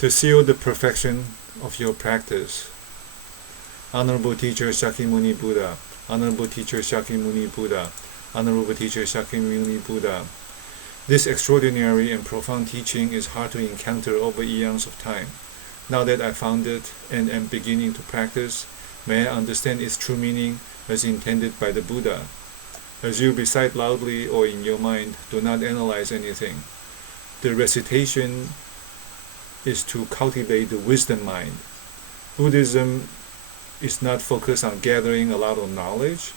To seal the perfection of your practice. Honorable Teacher Shakyamuni Buddha, Honorable Teacher Shakyamuni Buddha, Honorable Teacher Shakyamuni Buddha. This extraordinary and profound teaching is hard to encounter over eons of time. Now that I found it and am beginning to practice, may I understand its true meaning as intended by the Buddha. As you recite loudly or in your mind, do not analyze anything. The recitation is to cultivate the wisdom mind. Buddhism is not focused on gathering a lot of knowledge.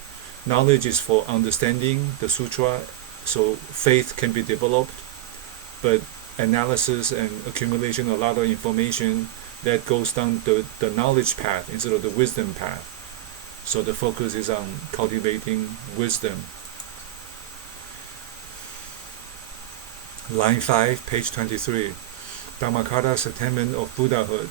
Knowledge is for understanding the sutra, so faith can be developed, but analysis and accumulation of a lot of information that goes down the knowledge path instead of the wisdom path. So the focus is on cultivating wisdom. Line 5, page 23. Dhammakara's attainment of Buddhahood.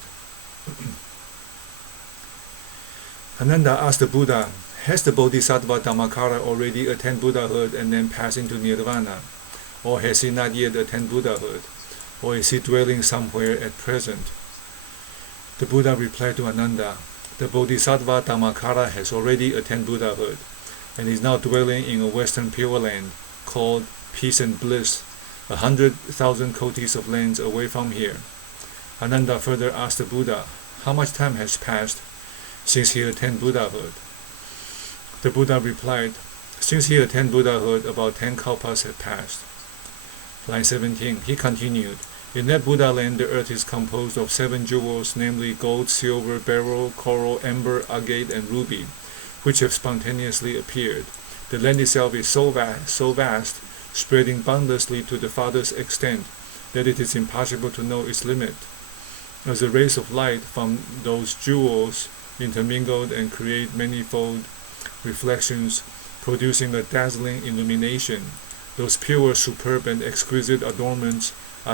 Ananda asked the Buddha, has the Bodhisattva Dhammakara already attained Buddhahood and then passed into Nirvana? Or has he not yet attained Buddhahood? Or is he dwelling somewhere at present? The Buddha replied to Ananda, the Bodhisattva Dhammakara has already attained Buddhahood and is now dwelling in a western Pure Land called Peace and Bliss, 100,000 kotis of lands away from here. Ananda further asked the Buddha, how much time has passed since he attained Buddhahood? The Buddha replied, since he attained Buddhahood, about 10 kalpas have passed. Line 17, he continued, in that Buddha land the earth is composed of 7 jewels, namely gold, silver, beryl, coral, amber, agate, and ruby, which have spontaneously appeared. The land itself is so vast, spreading boundlessly to the farthest extent, that it is impossible to know its limit. As the rays of light from those jewels intermingled and create manifold reflections, producing a dazzling illumination, those pure, superb, and exquisite adornments are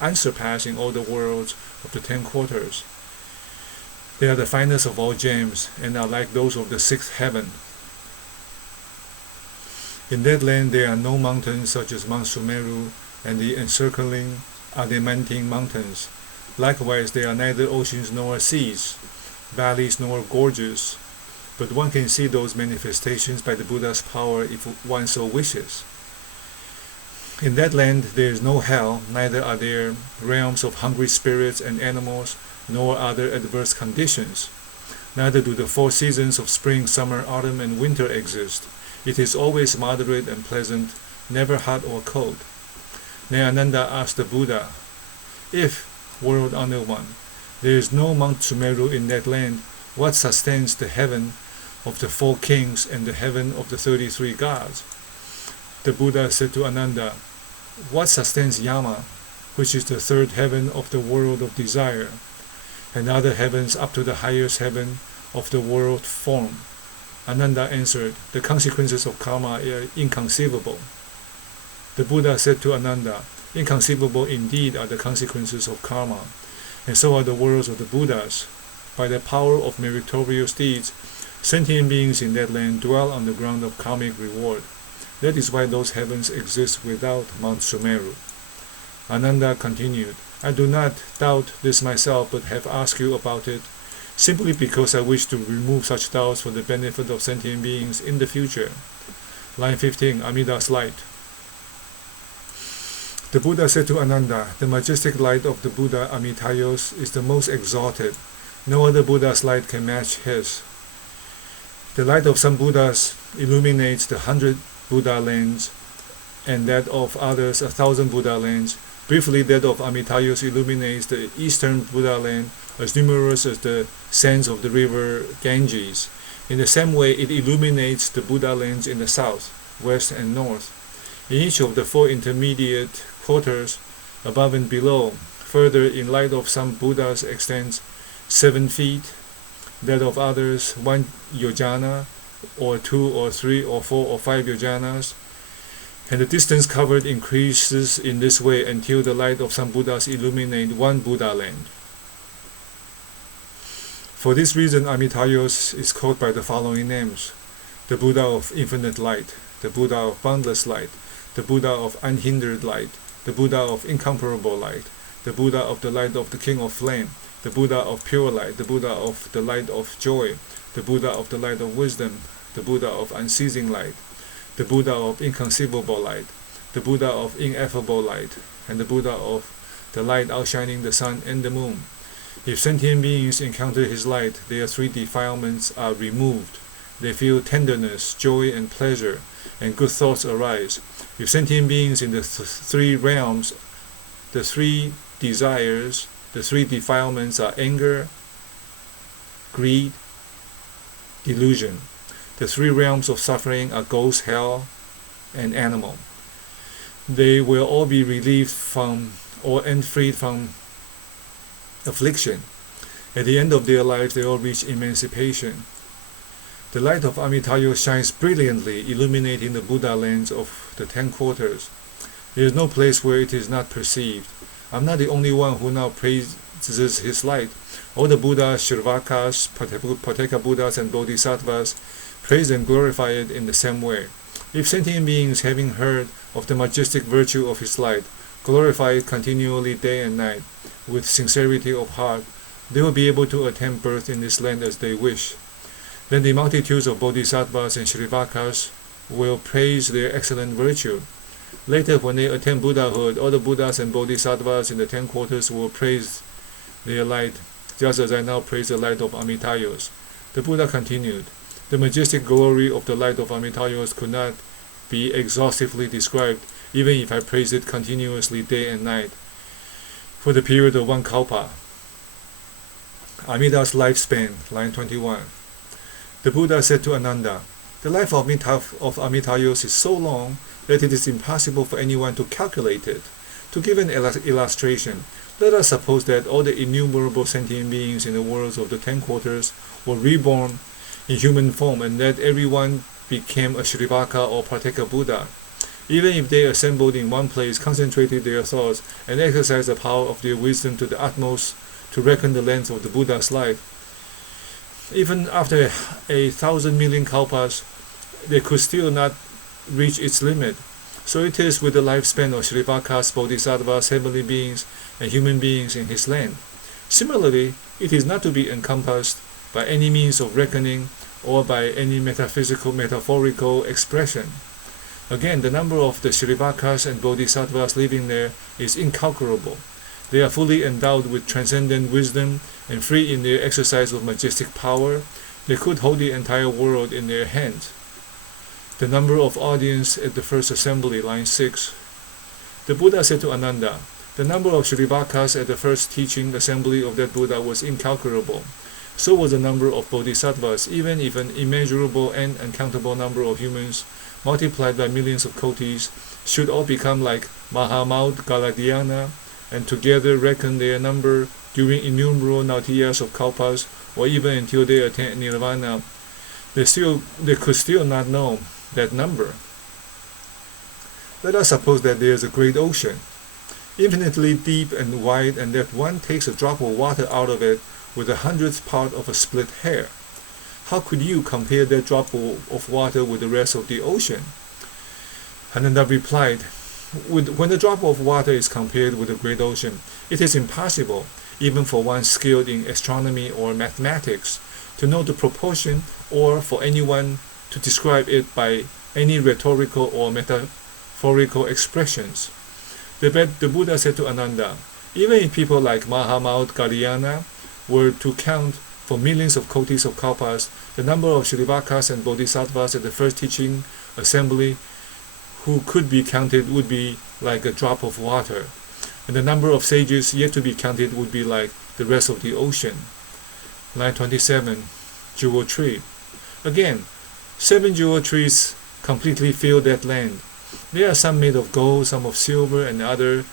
unsurpassed in all the worlds of the 10 quarters. They are the finest of all gems, and are like those of the 6th heaven. In that land there are no mountains such as Mount Sumeru and the encircling adamantine mountains. Likewise, there are neither oceans nor seas, valleys nor gorges, but one can see those manifestations by the Buddha's power if one so wishes. In that land there is no hell, neither are there realms of hungry spirits and animals, nor other adverse conditions. Neither do the 4 seasons of spring, summer, autumn, and winter exist. It is always moderate and pleasant, never hot or cold. Ananda asked the Buddha, if, world-honored one, there is no Mount Sumeru in that land, what sustains the heaven of the 4 kings and the heaven of the 33 gods? The Buddha said to Ananda, what sustains Yama, which is the 3rd heaven of the world of desire, and other heavens up to the highest heaven of the world form? Ananda answered, the consequences of karma are inconceivable. The Buddha said to Ananda, inconceivable indeed are the consequences of karma, and so are the worlds of the Buddhas. By the power of meritorious deeds, sentient beings in that land dwell on the ground of karmic reward. That is why those heavens exist without Mount Sumeru. Ananda continued, I do not doubt this myself, but have asked you about it simply because I wish to remove such doubts for the benefit of sentient beings in the future. Line 15, Amida's light. The Buddha said to Ananda, the majestic light of the Buddha Amitayos is the most exalted. No other Buddha's light can match his. The light of some Buddhas illuminates the 100 Buddha lands, and that of others 1,000 Buddha lands. Briefly, that of Amitayos illuminates the eastern Buddha land, as numerous as the sands of the river Ganges. In the same way, it illuminates the Buddha lands in the south, west, and north. In each of the 4 intermediate quarters, above and below, further, in light of some Buddhas extends 7 feet, that of others 1 yojana, or 2 or 3 or 4 or 5 yojanas, and the distance covered increases in this way until the light of some Buddhas illuminate 1 Buddha land. For this reason, Amitayos is called by the following names: the Buddha of infinite light, the Buddha of boundless light, the Buddha of unhindered light, the Buddha of incomparable light, the Buddha of the light of the King of Flame, the Buddha of pure light, the Buddha of the light of joy, the Buddha of the light of wisdom, the Buddha of unceasing light, the Buddha of inconceivable light, the Buddha of ineffable light, and the Buddha of the light outshining the sun and the moon. If sentient beings encounter his light, their three defilements are removed. They feel tenderness, joy, and pleasure, and good thoughts arise. If sentient beings in the three realms, the three desires, the three defilements are anger, greed, delusion. The three realms of suffering are ghost, hell, and animal. They will all be relieved from and freed from affliction. At the end of their lives, they all reach emancipation. The light of Amitabha shines brilliantly, illuminating the Buddha lands of the 10 quarters. There is no place where it is not perceived. I'm not the only one who now praises his light. All the Buddhas, Shirvakas, Pateka Buddhas, and Bodhisattvas praise and glorify it in the same way. If sentient beings, having heard of the majestic virtue of his light, glorify it continually day and night, with sincerity of heart, they will be able to attain birth in this land as they wish. Then the multitudes of Bodhisattvas and Shrivakas will praise their excellent virtue. Later, when they attain Buddhahood, all the Buddhas and Bodhisattvas in the 10 quarters will praise their light, just as I now praise the light of Amitayos. The Buddha continued, the majestic glory of the light of Amitayos could not be exhaustively described, even if I praise it continuously day and night, for the period of 1 kalpa. Amida's lifespan, line 21. The Buddha said to Ananda, the life of Amitayos is so long that it is impossible for anyone to calculate it. To give an illustration, let us suppose that all the innumerable sentient beings in the worlds of the 10 quarters were reborn in human form, and that everyone became a Shrivaka or Pateka Buddha. Even if they assembled in one place, concentrated their thoughts, and exercised the power of their wisdom to the utmost to reckon the length of the Buddha's life, even after 1,000 million kalpas, they could still not reach its limit. So it is with the lifespan of Shrivakas, Bodhisattvas, heavenly beings, and human beings in his land. Similarly, it is not to be encompassed by any means of reckoning or by any metaphorical expression. Again, the number of the Shrivakas and Bodhisattvas living there is incalculable. They are fully endowed with transcendent wisdom and free in their exercise of majestic power. They could hold the entire world in their hands. The number of audience at the first assembly, line 6. The Buddha said to Ananda, the number of Shrivakas at the first teaching assembly of that Buddha was incalculable. So was the number of Bodhisattvas, even if an immeasurable and uncountable number of humans, multiplied by millions of kotis, should all become like Mahamaud Galadhyana, and together reckon their number during innumerable nautiyas of kalpas, or even until they attain nirvana, they could still not know that number. Let us suppose that there is a great ocean, infinitely deep and wide, and that one takes a drop of water out of it with 100th part of a split hair. How could you compare that drop of water with the rest of the ocean? Ananda replied, when the drop of water is compared with the great ocean, it is impossible, even for one skilled in astronomy or mathematics, to know the proportion, or for anyone to describe it by any rhetorical or metaphorical expressions. The Buddha said to Ananda, even if people like Mahamaud Galyana were to count for millions of kotis of kalpas, the number of Shrivakas and Bodhisattvas at the first teaching assembly who could be counted would be like a drop of water, and the number of sages yet to be counted would be like the rest of the ocean. Line 27, jewel tree. Again, 7 jewel trees completely fill that land. There are some made of gold, some of silver, and other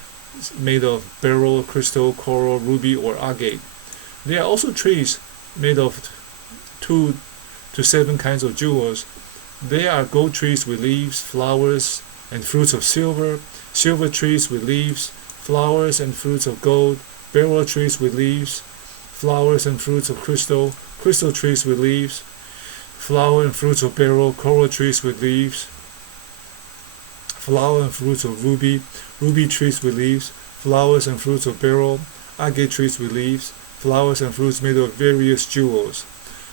made of beryl, crystal, coral, ruby, or agate. There are also trees made of 2 to 7 kinds of jewels. There are gold trees with leaves, flowers, and fruits of silver, silver trees with leaves, flowers, and fruits of gold, beryl trees with leaves, flowers, and fruits of crystal, crystal trees with leaves, flower and fruits of beryl, coral trees with leaves, flower and fruits of ruby, ruby trees with leaves, flowers and fruits of beryl, agate trees with leaves, flowers and fruits made of various jewels.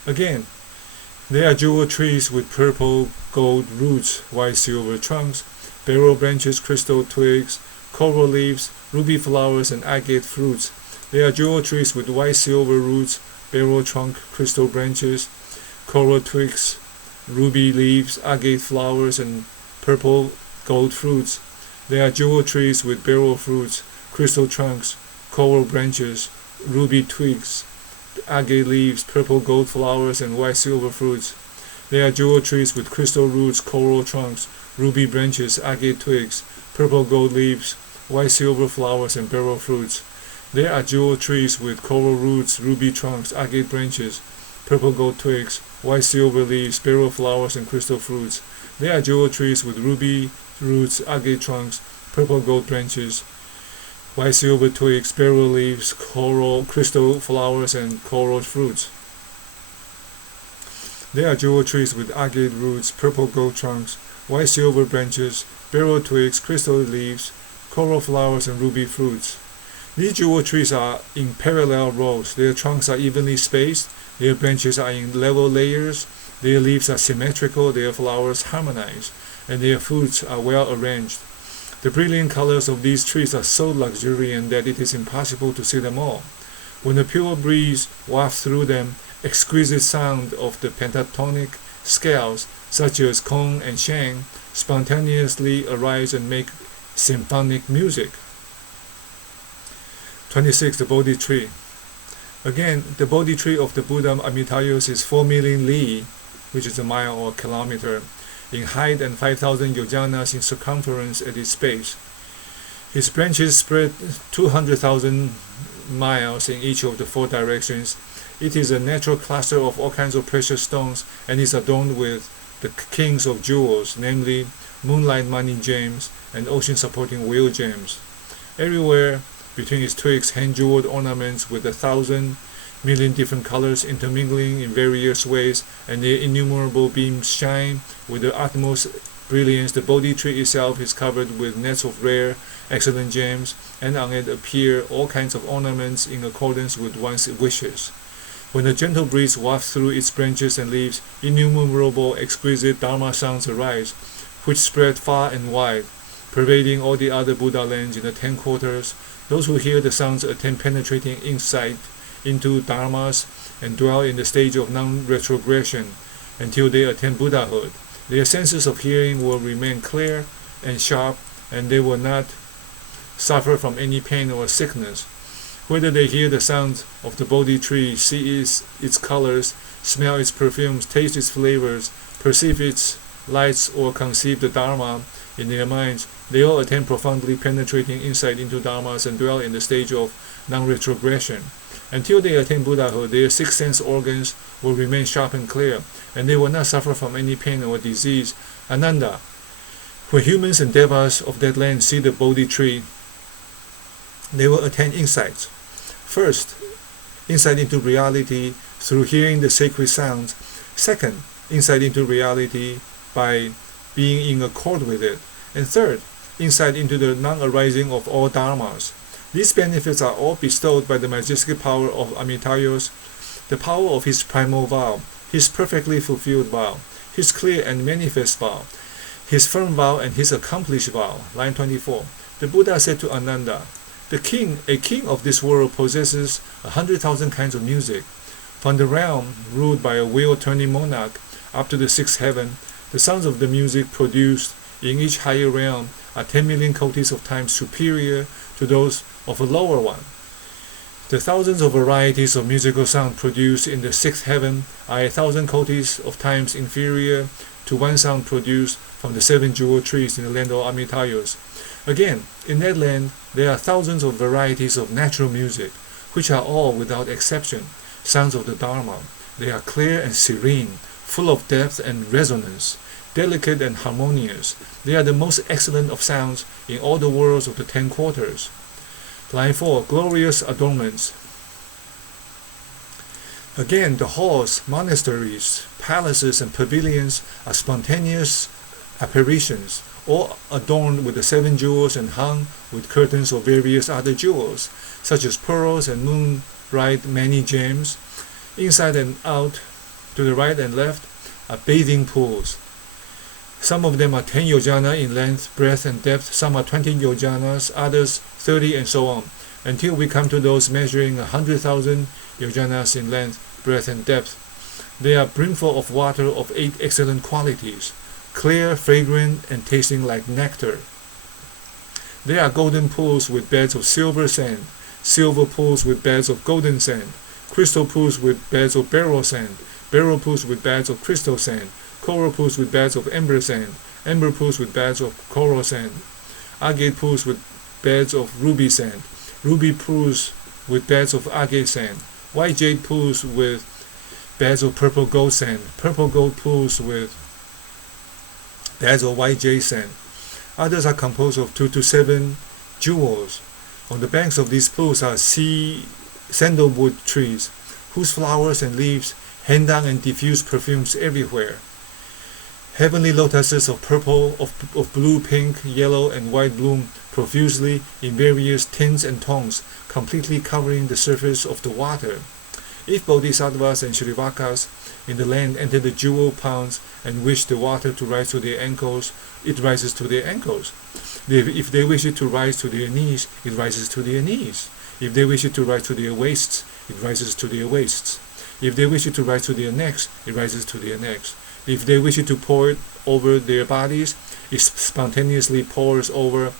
Again, there are jewel trees with purple gold roots, white silver trunks, beryl branches, crystal twigs, coral leaves, ruby flowers, and agate fruits. There are jewel trees with white silver roots, beryl trunk, crystal branches, coral twigs, ruby leaves, agate flowers, and purple gold fruits. There are jewel trees with beryl fruits, crystal trunks, coral branches, ruby twigs, agate leaves, purple gold flowers, and white silver fruits. There are jewel trees with crystal roots, coral trunks, ruby branches, agate twigs, purple gold leaves, white silver flowers, and beryl fruits. There are jewel trees with coral roots, ruby trunks, agate branches, purple gold twigs, white silver leaves, beryl flowers, and crystal fruits. There are jewel trees with ruby roots, agate trunks, purple gold branches, white silver twigs, beryl leaves, coral, crystal flowers, and coral fruits. There are jewel trees with agate roots, purple gold trunks, white silver branches, beryl twigs, crystal leaves, coral flowers, and ruby fruits. These jewel trees are in parallel rows. Their trunks are evenly spaced, their branches are in level layers, their leaves are symmetrical, their flowers harmonize, and their fruits are well arranged. The brilliant colors of these trees are so luxuriant that it is impossible to see them all. When a pure breeze wafts through them, exquisite sound of the pentatonic scales, such as Kong and Shang, spontaneously arise and make symphonic music. 26. The Bodhi tree. Again, the Bodhi tree of the Buddha Amitabha is 4 million li, which is a mile or kilometer, in height and 5,000 yojanas in circumference at its base. His branches spread 200,000 miles in each of the 4 directions. It is a natural cluster of all kinds of precious stones and is adorned with the kings of jewels, namely moonlight money gems and ocean supporting whale gems. Everywhere between its twigs hang jeweled ornaments with 1,000 million different colors intermingling in various ways, and their innumerable beams shine with the utmost brilliance. The Bodhi tree itself is covered with nets of rare, excellent gems, and on it appear all kinds of ornaments in accordance with one's wishes. When a gentle breeze wafts through its branches and leaves, innumerable exquisite Dharma sounds arise, which spread far and wide, pervading all the other Buddha lands in the 10 quarters. Those who hear the sounds attain penetrating insight into dharmas and dwell in the stage of non-retrogression until they attain Buddhahood. Their senses of hearing will remain clear and sharp, and they will not suffer from any pain or sickness. Whether they hear the sounds of the Bodhi tree, see its colors, smell its perfumes, taste its flavors, perceive its lights, or conceive the Dharma in their minds, they all attain profoundly penetrating insight into dharmas and dwell in the stage of non-retrogression. Until they attain Buddhahood, their 6 sense organs will remain sharp and clear, and they will not suffer from any pain or disease. Ananda, when humans and devas of that land see the Bodhi tree, they will attain insights. First, insight into reality through hearing the sacred sounds. Second, insight into reality by being in accord with it. And third, insight into the non-arising of all dharmas. These benefits are all bestowed by the majestic power of Amitabha, the power of his primal vow, his perfectly fulfilled vow, his clear and manifest vow, his firm vow, and his accomplished vow. Line 24. The Buddha said to Ananda, a king of this world possesses 100,000 kinds of music. From the realm ruled by a wheel-turning monarch up to the 6th heaven, the sounds of the music produced in each higher realm are 10 million kotis of times superior to those of a lower one. The thousands of varieties of musical sound produced in the 6th heaven are 1,000 kotis of times inferior to one sound produced from the 7 jewel trees in the land of Amitabha. Again, in that land, there are thousands of varieties of natural music, which are all, without exception, sounds of the Dharma. They are clear and serene, full of depth and resonance, delicate and harmonious. They are the most excellent of sounds in all the worlds of the 10 quarters. Line 4. Glorious adornments. Again, the halls, monasteries, palaces, and pavilions are spontaneous apparitions, all adorned with the 7 jewels and hung with curtains of various other jewels, such as pearls and moonbright many gems. Inside and out, to the right and left, are bathing pools. Some of them are 10 yojana in length, breadth, and bredth. Some are 20 yojanas, others 30, and so on, until we come to those measuring 100,000 yojanas in length, breadth, and depth. They are brimful of water of 8 excellent qualities, clear, fragrant, and tasting like nectar. There are golden pools with beds of silver sand, silver pools with beds of golden sand, crystal pools with beds of beryl sand, beryl pools with beds of crystal sand, coral pools with beds of amber sand, amber pools with beds of coral sand, agate pools with beds of ruby sand, ruby pools with beds of agate sand, white jade pools with beds of purple gold sand, purple gold pools with beds of white jade sand. Others are composed of 2 to 7 jewels. On the banks of these pools are sandalwood trees, whose flowers and leaves hand down and diffuse perfumes everywhere. Heavenly lotuses of purple, of blue, pink, yellow, and white bloom profusely in various tints and tones, completely covering the surface of the water. If bodhisattvas and shrivakas in the land enter the jewel ponds and wish the water to rise to their ankles, it rises to their ankles. If they wish it to rise to their knees, it rises to their knees. If they wish it to rise to their waists, it rises to their waists. If they wish it to rise to their necks, it rises to their necks. If they wish it to pour it over their bodies, it spontaneously pours over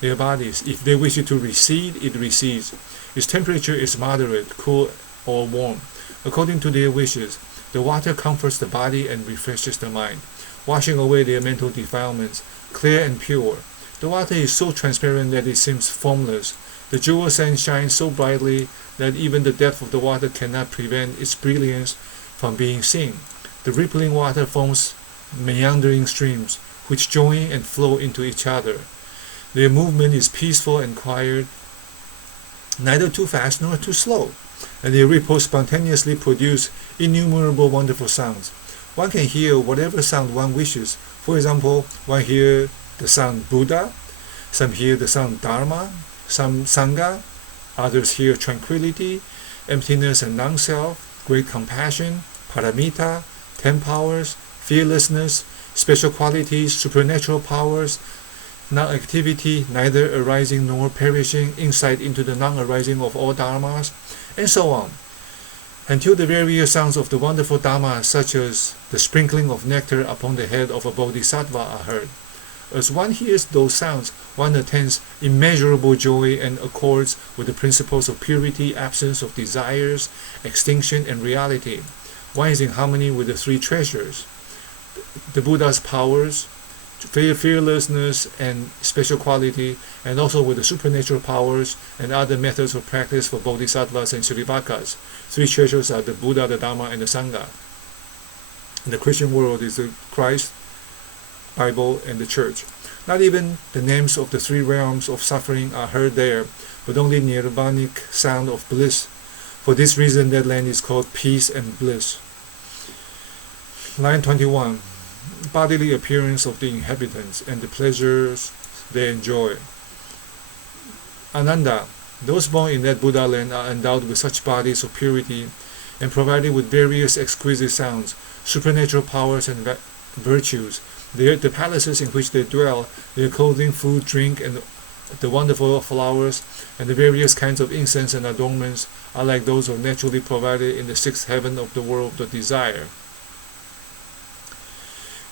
their bodies. If they wish it to recede, it recedes. Its temperature is moderate, cool, or warm. According to their wishes, the water comforts the body and refreshes the mind, washing away their mental defilements, clear and pure. The water is so transparent that it seems formless. The jewel sand shines so brightly that even the depth of the water cannot prevent its brilliance from being seen. The rippling water forms meandering streams, which join and flow into each other. Their movement is peaceful and quiet, neither too fast nor too slow, and their ripples spontaneously produce innumerable wonderful sounds. One can hear whatever sound one wishes. For example, one hears the sound Buddha, some hear the sound Dharma, some Sangha, others hear tranquility, emptiness and non-self, great compassion, paramita, 10 powers, fearlessness, special qualities, supernatural powers, non-activity, neither arising nor perishing, insight into the non-arising of all dharmas, and so on, until the various sounds of the wonderful dharma, such as the sprinkling of nectar upon the head of a bodhisattva, are heard. As one hears those sounds, one attains immeasurable joy and accords with the principles of purity, absence of desires, extinction, and reality. One is in harmony with the 3 treasures, the Buddha's powers, fearlessness, and special quality, and also with the supernatural powers and other methods of practice for bodhisattvas and shrivakas. 3 treasures are the Buddha, the Dharma, and the Sangha. In the Christian world is the Christ, Bible, and the Church. Not even the names of the 3 realms of suffering are heard there, but only nirvanic sound of bliss. For this reason, that land is called peace and bliss. Line 21. Bodily appearance of the inhabitants and the pleasures they enjoy. Ananda, those born in that Buddha land are endowed with such bodies of purity and provided with various exquisite sounds, supernatural powers, and virtues. The palaces in which they dwell, their clothing, food, drink, and the wonderful flowers, and the various kinds of incense and adornments are like those naturally provided in the 6th heaven of the world of desire.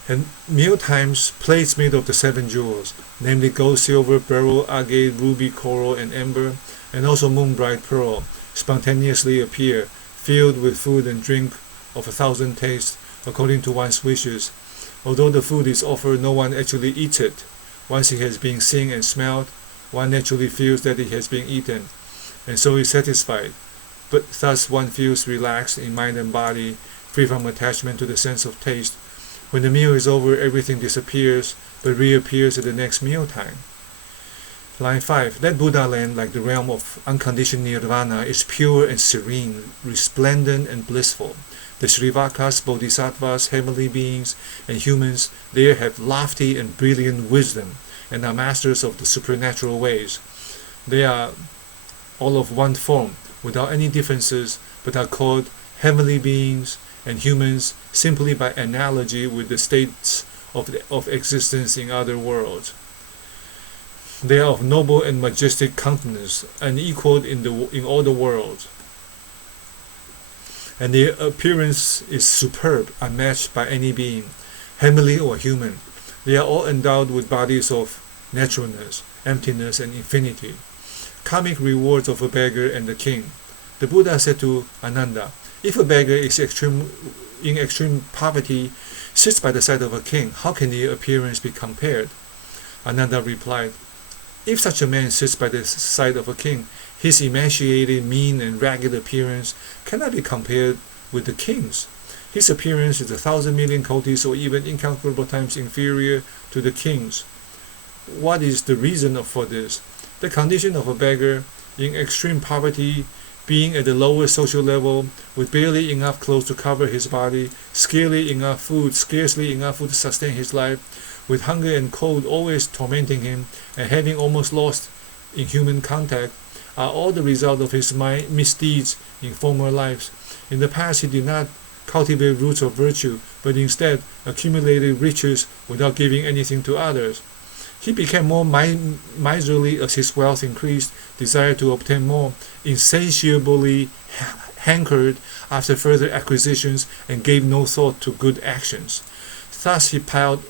And meal times, plates made of the 7 jewels, namely gold, silver, beryl, agate, ruby, coral, and amber, and also moonbright pearl, spontaneously appear, filled with food and drink of 1,000 tastes, according to one's wishes. Although the food is offered, no one actually eats it. Once it has been seen and smelled, one naturally feels that it has been eaten, and so is satisfied. But thus one feels relaxed in mind and body, free from attachment to the sense of taste. When the meal is over, everything disappears, but reappears at the next meal time. Line 5. That Buddha land, like the realm of unconditioned nirvana, is pure and serene, resplendent and blissful. The Srivakas, Bodhisattvas, heavenly beings, and humans there have lofty and brilliant wisdom and are masters of the supernatural ways. They are all of one form, without any differences, but are called heavenly beings and humans simply by analogy with the states of existence in other worlds. They are of noble and majestic countenance, unequaled in all the worlds, and their appearance is superb, unmatched by any being, heavenly or human. They are all endowed with bodies of naturalness, emptiness, and infinity. Karmic rewards of a beggar and the king. The Buddha said to Ananda, if a beggar is in extreme poverty sits by the side of a king, how can their appearance be compared? Ananda replied, if such a man sits by the side of a king, his emaciated, mean, and ragged appearance cannot be compared with the king's. His appearance is 1,000 million kotis or even incalculable times inferior to the king's. What is the reason for this? The condition of a beggar in extreme poverty, being at the lowest social level, with barely enough clothes to cover his body, scarcely enough food to sustain his life, with hunger and cold always tormenting him, and having almost lost in human contact, are all the result of his misdeeds in former lives. In the past he did not cultivate roots of virtue, but instead accumulated riches without giving anything to others. He became more miserly as his wealth increased, desired to obtain more, insatiably hankered after further acquisitions, and gave no thought to good actions. Thus he piled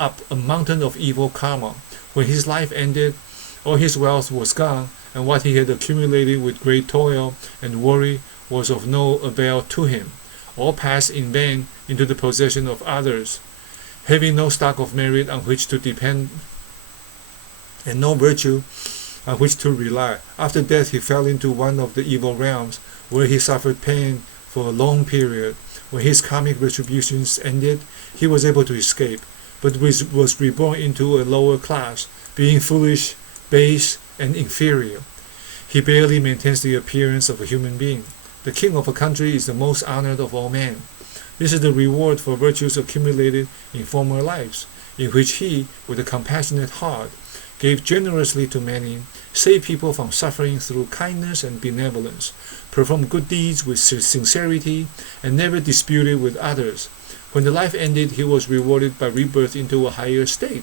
up a mountain of evil karma. When his life ended, all his wealth was gone, and what he had accumulated with great toil and worry was of no avail to him. All passed in vain into the possession of others. Having no stock of merit on which to depend and no virtue on which to rely, after death he fell into one of the evil realms, where he suffered pain for a long period. When his karmic retributions ended, he was able to escape, but was reborn into a lower class, being foolish, base, and inferior. He barely maintains the appearance of a human being. The king of a country is the most honored of all men. This is the reward for virtues accumulated in former lives, in which he, with a compassionate heart, gave generously to many, saved people from suffering through kindness and benevolence, performed good deeds with sincerity, and never disputed with others. When the life ended, he was rewarded by rebirth into a higher state.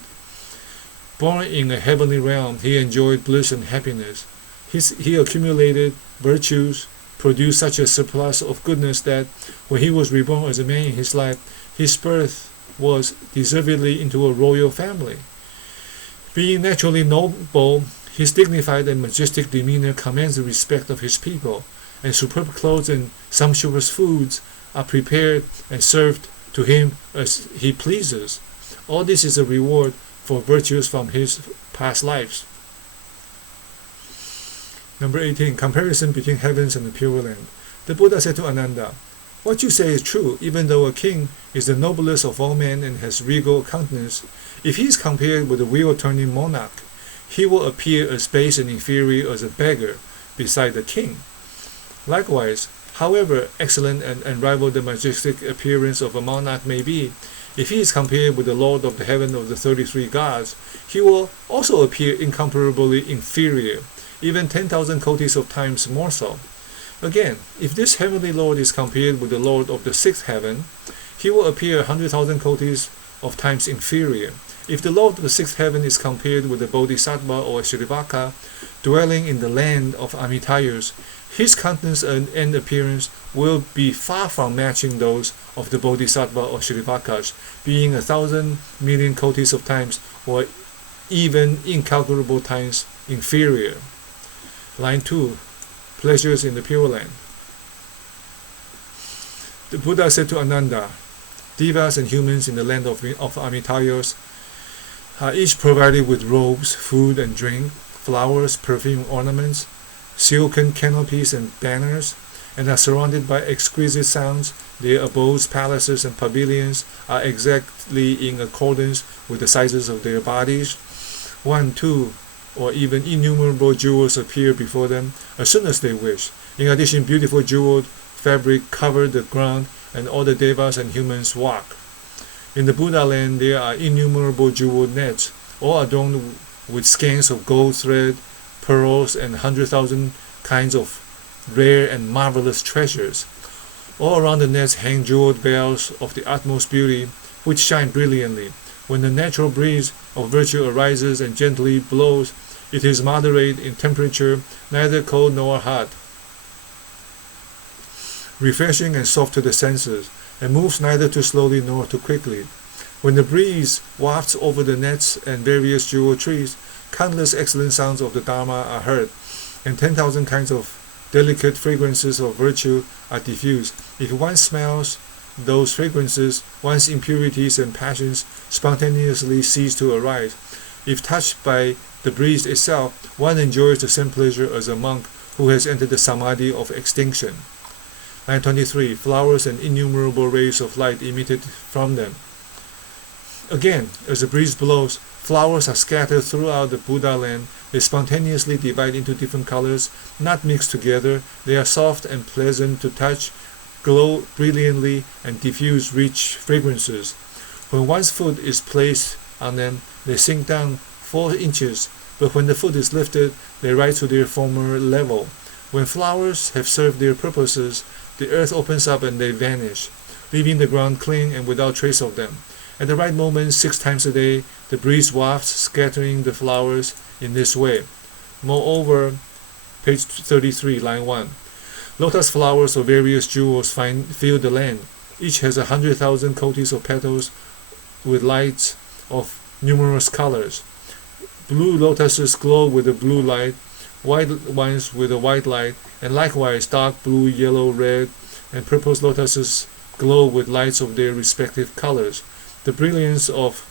Born in a heavenly realm, he enjoyed bliss and happiness. He accumulated virtues, produced such a surplus of goodness that, when he was reborn as a man in his life, his birth was deservedly into a royal family. Being naturally noble, his dignified and majestic demeanor commands the respect of his people, and superb clothes and sumptuous foods are prepared and served to him as he pleases. All this is a reward for virtues from his past lives. Number 18. Comparison between heavens and the Pure Land. The Buddha said to Ananda, what you say is true. Even though a king is the noblest of all men and has regal countenance, if he is compared with a wheel-turning monarch, he will appear as base and inferior as a beggar beside the king. Likewise, however excellent and unrivaled the majestic appearance of a monarch may be, if he is compared with the Lord of the Heaven of the 33 gods, he will also appear incomparably inferior, even 10,000 kotis of times more so. Again, if this heavenly Lord is compared with the Lord of the sixth heaven, he will appear 100,000 kotis of times inferior. If the Lord of the sixth heaven is compared with a Bodhisattva or a Srivaka dwelling in the land of Amitayus, his countenance and appearance will be far from matching those of the Bodhisattva or Srivakas, being 1,000 million kotis of times or even incalculable times inferior. Line 2. Pleasures in the Pure Land. The Buddha said to Ananda, Devas and humans in the land of Amitayus are each provided with robes, food and drink, flowers, perfume, ornaments, silken canopies and banners, and are surrounded by exquisite sounds. Their abodes, palaces, and pavilions are exactly in accordance with the sizes of their bodies. 1, 2, or even innumerable jewels appear before them as soon as they wish. In addition, beautiful jeweled fabric cover the ground and all the devas and humans walk. In the Buddha land there are innumerable jewel nets, all adorned with skeins of gold thread, pearls, and 100,000 kinds of rare and marvelous treasures. All around the nets hang jeweled bells of the utmost beauty, which shine brilliantly. When the natural breeze of virtue arises and gently blows, it is moderate in temperature, neither cold nor hot, refreshing and soft to the senses, and moves neither too slowly nor too quickly. When the breeze wafts over the nets and various jewel trees, countless excellent sounds of the Dharma are heard, and 10,000 kinds of delicate fragrances of virtue are diffused. If one smells those fragrances, one's impurities and passions spontaneously cease to arise. If touched by the breeze itself, one enjoys the same pleasure as a monk who has entered the samadhi of extinction. Line 23. Flowers and innumerable rays of light emitted from them. Again, as the breeze blows, flowers are scattered throughout the Buddha land. They spontaneously divide into different colors, not mixed together. They are soft and pleasant to touch, glow brilliantly, and diffuse rich fragrances. When one's foot is placed on them, they sink down 4 inches, but when the foot is lifted, they rise to their former level. When flowers have served their purposes, the earth opens up and they vanish, leaving the ground clean and without trace of them. At the right moment, 6 times a day, the breeze wafts, scattering the flowers in this way. Moreover, page 33, line 1. Lotus flowers of various jewels fill the land. Each has 100,000 coatis of petals with lights of numerous colors. Blue lotuses glow with a blue light, white ones with a white light, and likewise dark blue, yellow, red, and purple lotuses glow with lights of their respective colors. The brilliance of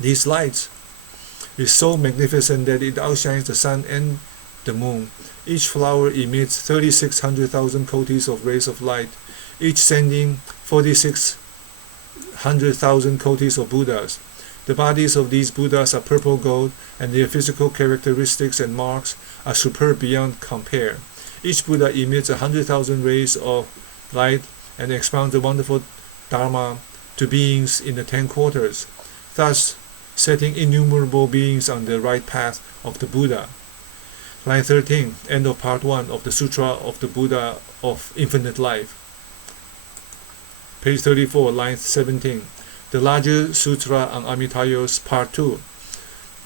these lights is so magnificent that it outshines the sun and the moon. Each flower emits 3,600,000 coatis of rays of light, each sending 4,600,000 coatis of Buddhas. The bodies of these Buddhas are purple gold, and their physical characteristics and marks are superb beyond compare. Each Buddha emits 100,000 rays of light and expounds the wonderful Dharma to beings in the 10 quarters, thus setting innumerable beings on the right path of the Buddha. Line 13, end of part 1 of the Sutra of the Buddha of Infinite Life. Page 34, line 17. The larger Sutra on Amitayos, part 2.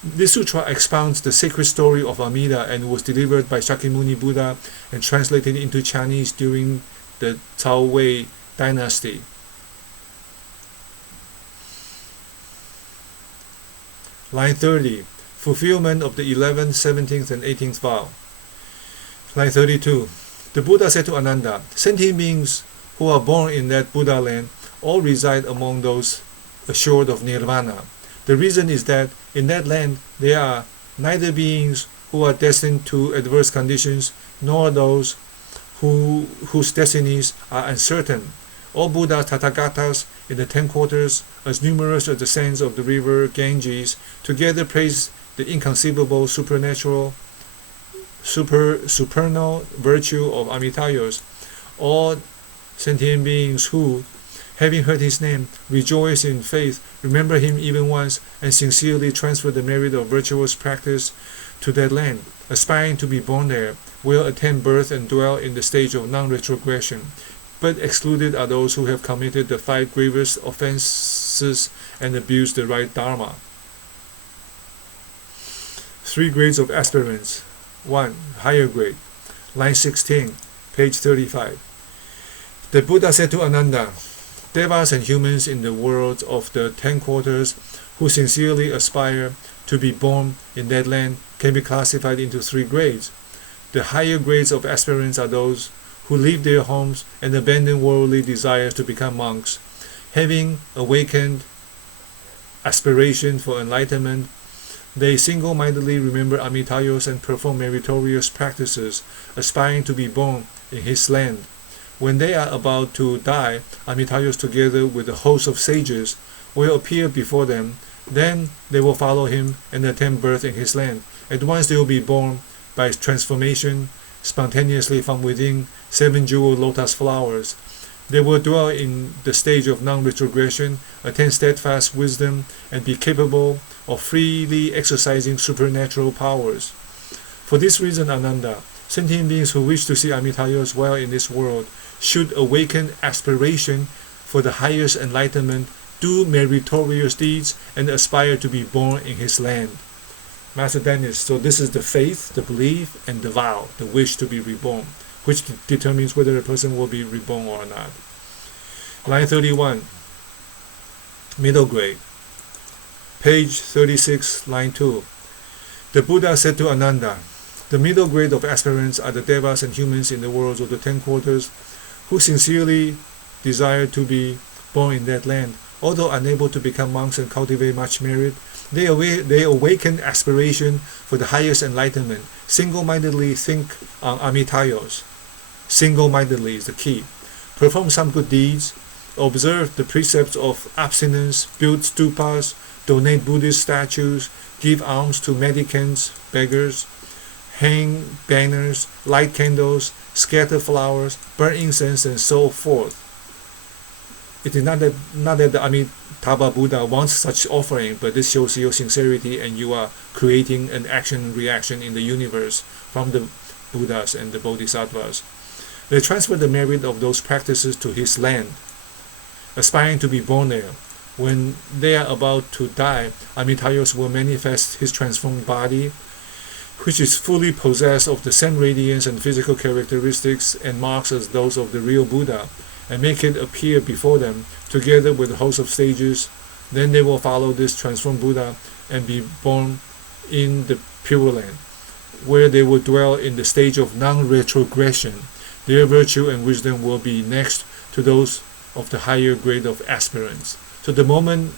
This sutra expounds the sacred story of Amida and was delivered by Shakyamuni Buddha and translated into Chinese during the Cao Wei dynasty. Line 30. Fulfillment of the 11th, 17th, and 18th vow. Line 32. The Buddha said to Ananda, sentient beings who are born in that Buddha land all reside among those assured of nirvana. The reason is that in that land there are neither beings who are destined to adverse conditions nor those whose destinies are uncertain. All Buddhas Tathagatas in the 10 quarters, as numerous as the sands of the river Ganges, together praise the inconceivable supernal virtue of Amitayos. All sentient beings who, having heard his name, rejoice in faith, remember him even once, and sincerely transfer the merit of virtuous practice to that land, aspiring to be born there, will attain birth and dwell in the stage of non-retrogression. But excluded are those who have committed the 5 grievous offenses and abused the right Dharma. 3 grades of aspirants. 1. Higher grade. Line 16, page 35. The Buddha said to Ananda, Devas and humans in the world of the 10 quarters who sincerely aspire to be born in that land can be classified into 3 grades. The higher grades of aspirants are those who leave their homes and abandon worldly desires to become monks. Having awakened aspiration for enlightenment, they single-mindedly remember Amitayos and perform meritorious practices, aspiring to be born in his land. When they are about to die, Amitayos together with a host of sages will appear before them. Then they will follow him and attain birth in his land. At once they will be born by transformation spontaneously from within 7 jewel lotus flowers. They will dwell in the stage of non-retrogression, attain steadfast wisdom, and be capable of freely exercising supernatural powers. For this reason, Ananda, sentient beings who wish to see Amitayos well in this world should awaken aspiration for the highest enlightenment, do meritorious deeds, and aspire to be born in his land. Master Dennis, so this is the faith, the belief, and the vow, the wish to be reborn, which determines whether a person will be reborn or not. Line 31, middle grade. Page 36, line 2. The Buddha said to Ananda, the middle grade of aspirants are the devas and humans in the worlds of the 10 quarters who sincerely desire to be born in that land. Although unable to become monks and cultivate much merit, they awaken aspiration for the highest enlightenment, single-mindedly think on Amitayos. Single-mindedly is the key. Perform some good deeds, observe the precepts of abstinence, build stupas, donate Buddhist statues, give alms to mendicants, beggars, hang banners, light candles, scatter flowers, burn incense, and so forth. It is not that the Amitabha Buddha wants such offering, but this shows your sincerity and you are creating an action-reaction in the universe from the Buddhas and the Bodhisattvas. They transfer the merit of those practices to his land, aspiring to be born there. When they are about to die, Amitayos will manifest his transformed body, which is fully possessed of the same radiance and physical characteristics and marks as those of the real Buddha, and make it appear before them, together with a host of sages. Then they will follow this transformed Buddha and be born in the Pure Land, where they will dwell in the stage of non-retrogression. Their virtue and wisdom will be next to those of the higher grade of aspirants. So the moment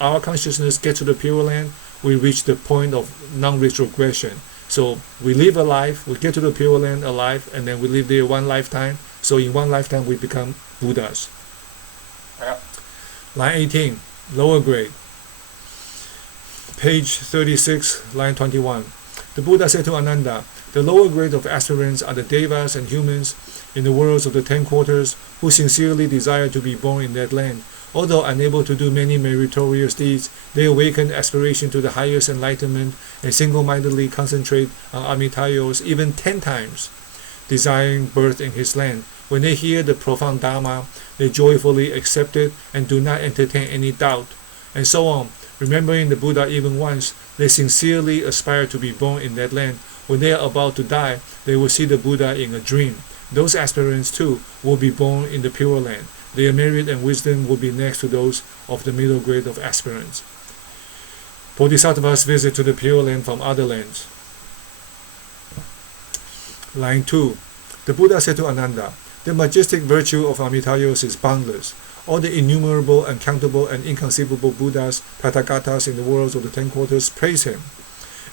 our consciousness gets to the Pure Land, we reach the point of non-retrogression. So we live a life, we get to the Pure Land alive, and then we live there one lifetime. So in one lifetime we become Buddhas. Line 18, lower grade. Page 36, line 21. The Buddha said to Ananda, the lower grade of aspirants are the devas and humans in the worlds of the 10 quarters who sincerely desire to be born in that land. Although unable to do many meritorious deeds, they awaken aspiration to the highest enlightenment and single-mindedly concentrate on Amitayos even 10 times, desiring birth in his land. When they hear the profound Dharma, they joyfully accept it and do not entertain any doubt, and so on. Remembering the Buddha even once, they sincerely aspire to be born in that land. When they are about to die, they will see the Buddha in a dream. Those aspirants too will be born in the Pure Land. Their merit and wisdom will be next to those of the middle grade of aspirants. Bodhisattvas visit to the Pure Land from other lands. Line 2. The Buddha said to Ananda, the majestic virtue of Amitayos is boundless. All the innumerable, uncountable, and inconceivable Buddhas, Tathagatas in the worlds of the 10 quarters praise him.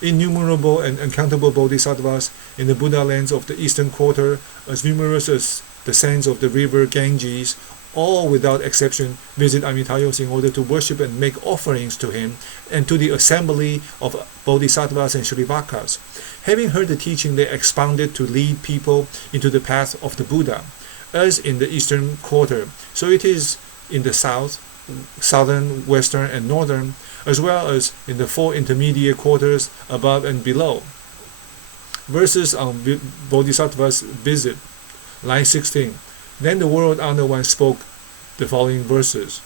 Innumerable and uncountable Bodhisattvas in the Buddha lands of the eastern quarter, as numerous as the sands of the river Ganges, all without exception visit Amitayos in order to worship and make offerings to him and to the assembly of Bodhisattvas and Shrivakas. Having heard the teaching, they expounded to lead people into the path of the Buddha. As in the eastern quarter, so it is in the south, southern, western, and northern, as well as in the 4 intermediate quarters above and below. Verses on Bodhisattva's visit. Line 16. Then the world honored one spoke the following verses.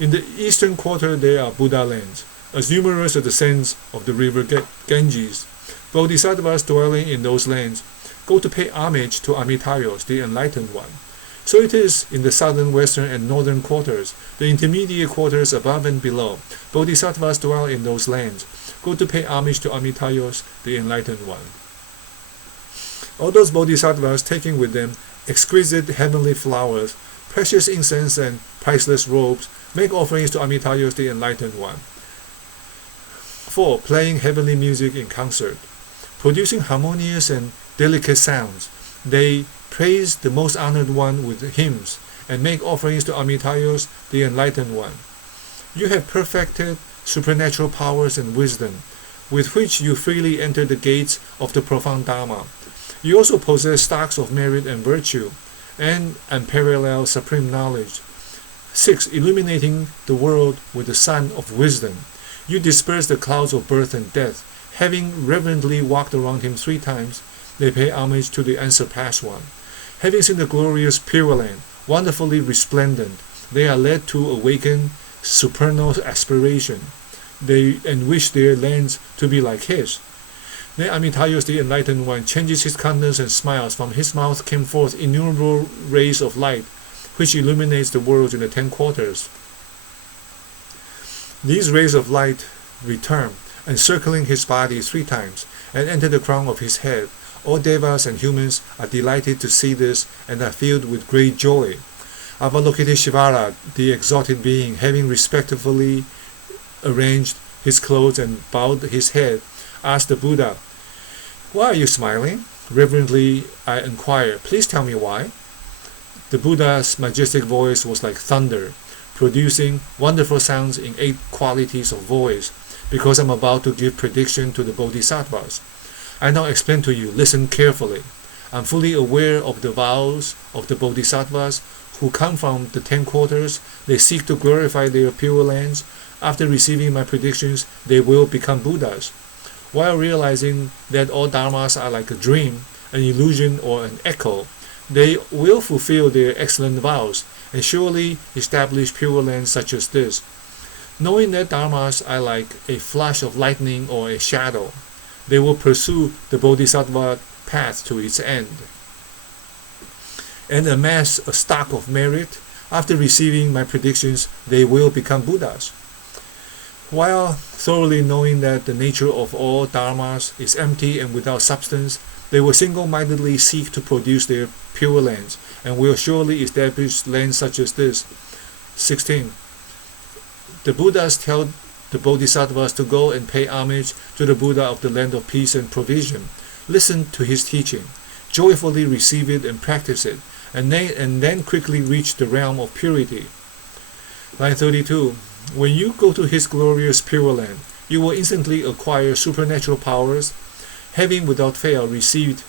In the eastern quarter there are Buddha lands, as numerous as the sands of the river Ganges. Bodhisattvas dwelling in those lands go to pay homage to Amitayos, the enlightened one. So it is in the southern, western, and northern quarters, the intermediate quarters above and below. Bodhisattvas dwell in those lands, go to pay homage to Amitayos, the enlightened one. All those Bodhisattvas taking with them exquisite heavenly flowers, precious incense, and priceless robes, make offerings to Amitayos, the enlightened one. 4. Playing heavenly music in concert. Producing harmonious and delicate sounds, they praise the most honored one with hymns, and make offerings to Amitayos, the enlightened one. You have perfected supernatural powers and wisdom, with which you freely enter the gates of the profound Dharma. You also possess stocks of merit and virtue, and unparalleled supreme knowledge. 6. Illuminating the world with the sun of wisdom. You disperse the clouds of birth and death. Having reverently walked around him 3 times, they pay homage to the unsurpassed one. Having seen the glorious Pure Land, wonderfully resplendent, they are led to awaken supernal aspiration. They wish their lands to be like his. Then Amitayos, the enlightened one, changes his countenance and smiles. From his mouth came forth innumerable rays of light, which illuminates the world in the 10 quarters. These rays of light return, encircling his body 3 times, and enter the crown of his head. All devas and humans are delighted to see this and are filled with great joy. Avalokiteshvara, the exalted being, having respectfully arranged his clothes and bowed his head, asked the Buddha, "Why are you smiling?" Reverently I inquired, "Please tell me why." The Buddha's majestic voice was like thunder, producing wonderful sounds in 8 qualities of voice, because I'm about to give prediction to the Bodhisattvas. I now explain to you, listen carefully. I'm fully aware of the vows of the Bodhisattvas who come from the 10 quarters. They seek to glorify their pure lands. After receiving my predictions, they will become Buddhas. While realizing that all dharmas are like a dream, an illusion, or an echo, they will fulfill their excellent vows and surely establish pure lands such as this. Knowing that dharmas are like a flash of lightning or a shadow, they will pursue the Bodhisattva path to its end and amass a stock of merit. After receiving my predictions, they will become Buddhas. While thoroughly knowing that the nature of all dharmas is empty and without substance, they will single-mindedly seek to produce their pure lands and will surely establish lands such as this. 16. The Buddhas tell the Bodhisattvas to go and pay homage to the Buddha of the land of peace and provision. Listen to his teaching, joyfully receive it and practice it, and then quickly reach the realm of purity. Line 32. When you go to his glorious Pure Land, you will instantly acquire supernatural powers. Having without fail received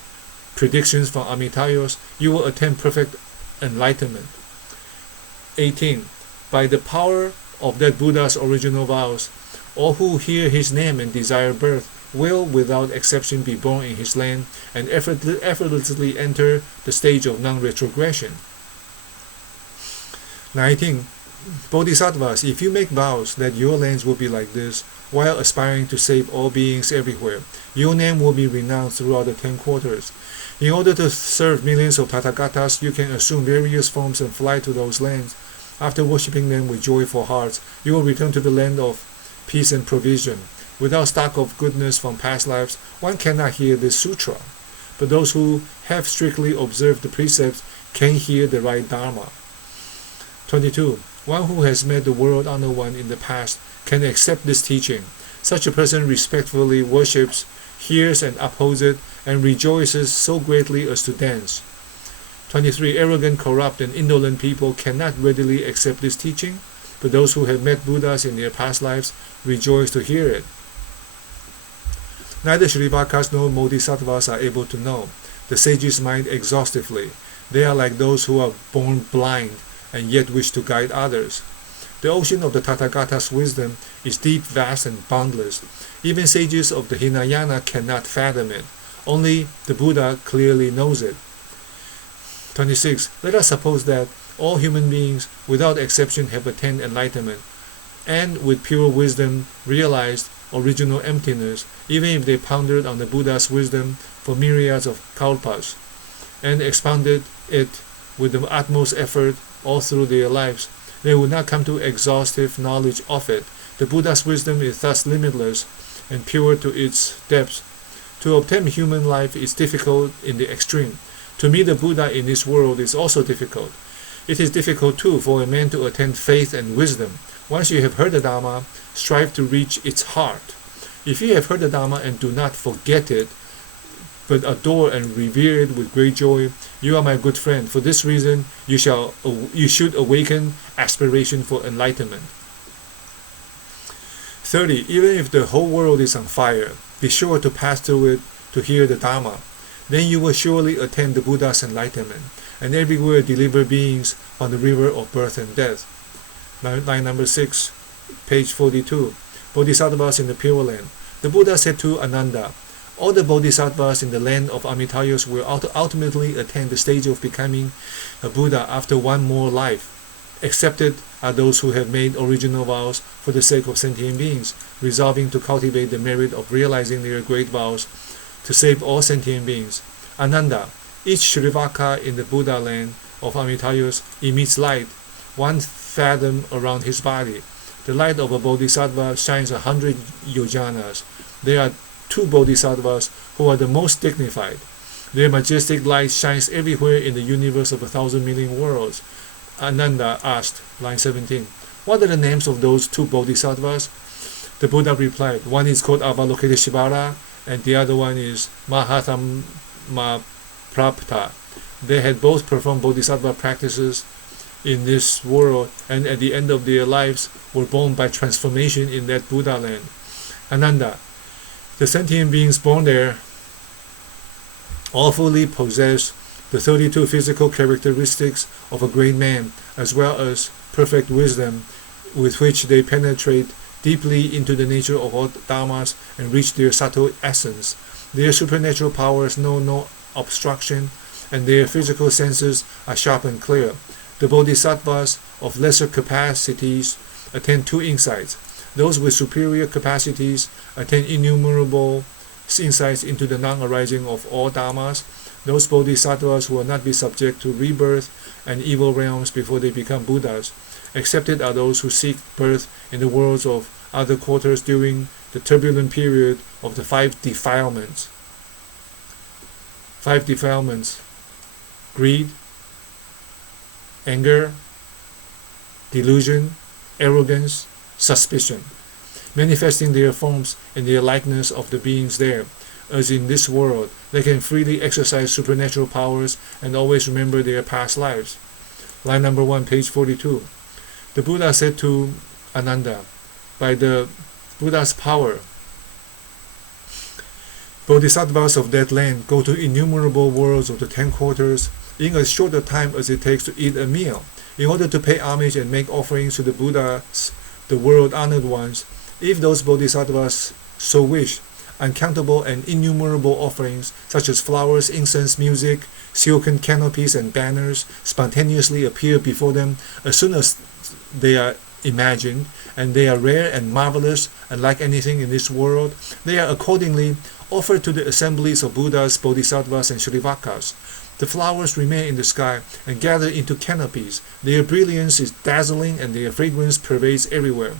predictions from Amitayos, you will attain perfect enlightenment. 18. By the power of that Buddha's original vows, all who hear his name and desire birth will without exception be born in his land and effortlessly enter the stage of non-retrogression. 19. Bodhisattvas, if you make vows that your lands will be like this, while aspiring to save all beings everywhere, your name will be renowned throughout the 10 quarters. In order to serve millions of Tathagatas, you can assume various forms and fly to those lands. After worshipping them with joyful hearts, you will return to the land of peace and provision. Without stock of goodness from past lives, one cannot hear this sutra. But those who have strictly observed the precepts can hear the right dharma. 22. One who has met the world honored one in the past can accept this teaching. Such a person respectfully worships, hears and upholds it, and rejoices so greatly as to dance. 23. Arrogant, corrupt, and indolent people cannot readily accept this teaching, but those who have met Buddhas in their past lives rejoice to hear it. Neither Shrivakas nor Bodhisattvas are able to know the sage's mind exhaustively. They are like those who are born blind and yet wish to guide others. The ocean of the Tathagata's wisdom is deep, vast, and boundless. Even sages of the Hinayana cannot fathom it. Only the Buddha clearly knows it. 26. Let us suppose that all human beings, without exception, have attained enlightenment, and with pure wisdom realized original emptiness, even if they pondered on the Buddha's wisdom for myriads of kalpas, and expounded it with the utmost effort all through their lives, they would not come to exhaustive knowledge of it. The Buddha's wisdom is thus limitless and pure to its depths. To obtain human life is difficult in the extreme. To meet the Buddha in this world is also difficult. It is difficult too for a man to attain faith and wisdom. Once you have heard the Dharma, strive to reach its heart. If you have heard the Dharma and do not forget it, but adore and revere it with great joy, you are my good friend. For this reason, you should awaken aspiration for enlightenment. 30. Even if the whole world is on fire, be sure to pass through it to hear the Dharma. Then you will surely attain the Buddha's enlightenment, and everywhere deliver beings on the river of birth and death. Line number 6, page 42. Bodhisattvas in the Pure Land. The Buddha said to Ananda, all the bodhisattvas in the land of Amitayus will ultimately attain the stage of becoming a Buddha after one more life. Excepted are those who have made original vows for the sake of sentient beings, resolving to cultivate the merit of realizing their great vows to save all sentient beings. Ananda, each Shrivaka in the Buddha land of Amitayus emits light 1 fathom around his body. The light of a bodhisattva shines 100 yojanas. There are 2 bodhisattvas who are the most dignified. Their majestic light shines everywhere in the universe of 1,000 million worlds. Ananda asked, line 17, what are the names of those 2 bodhisattvas? The Buddha replied, one is called Avalokiteshvara and the other one is Mahatmaprapta. They had both performed bodhisattva practices in this world, and at the end of their lives were born by transformation in that Buddha land. Ananda, the sentient beings born there all fully possess the 32 physical characteristics of a great man, as well as perfect wisdom with which they penetrate deeply into the nature of all dharmas and reach their subtle essence. Their supernatural powers know no obstruction, and their physical senses are sharp and clear. The bodhisattvas of lesser capacities attain 2 insights. Those with superior capacities attain innumerable insights into the non-arising of all dharmas. Those bodhisattvas who will not be subject to rebirth and evil realms before they become Buddhas. Excepted are those who seek birth in the worlds of other quarters during the turbulent period of the 5 defilements. 5 defilements: greed, anger, delusion, arrogance, suspicion, manifesting their forms in their likeness of the beings there. As in this world, they can freely exercise supernatural powers and always remember their past lives. Line number 1, page 42. The Buddha said to Ananda, by the Buddha's power, bodhisattvas of that land go to innumerable worlds of the 10 quarters in as short a time as it takes to eat a meal, in order to pay homage and make offerings to the Buddhas, the world-honored ones. If those bodhisattvas so wish, uncountable and innumerable offerings, such as flowers, incense, music, silken canopies, and banners, spontaneously appear before them as soon as they are imagined, and they are rare and marvelous, unlike anything in this world. They are accordingly offered to the assemblies of Buddhas, bodhisattvas, and Shrivakas. The flowers remain in the sky and gather into canopies. Their brilliance is dazzling, and their fragrance pervades everywhere.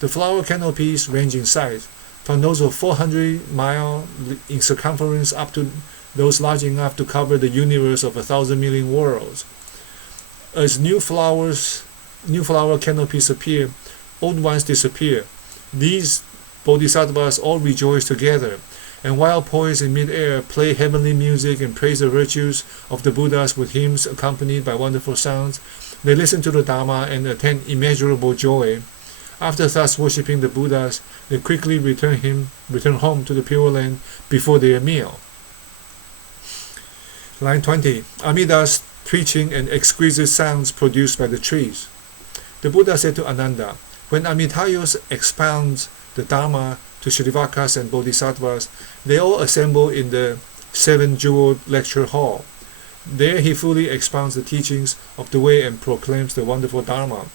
The flower canopies range in size, from those of 400 miles in circumference up to those large enough to cover the universe of 1,000 million worlds. As new flower canopies appear, old ones disappear. These bodhisattvas all rejoice together, and while poised in mid-air, play heavenly music and praise the virtues of the Buddhas with hymns accompanied by wonderful sounds. They listen to the Dharma and attain immeasurable joy. After thus worshipping the Buddhas, they quickly return home to the Pure Land before their meal. Line 20. Amida's preaching and exquisite sounds produced by the trees. The Buddha said to Ananda, when Amitayus expounds the Dharma to Shrivakas and Bodhisattvas, they all assemble in the 7-jeweled lecture hall. There he fully expounds the teachings of the way and proclaims the wonderful Dharma.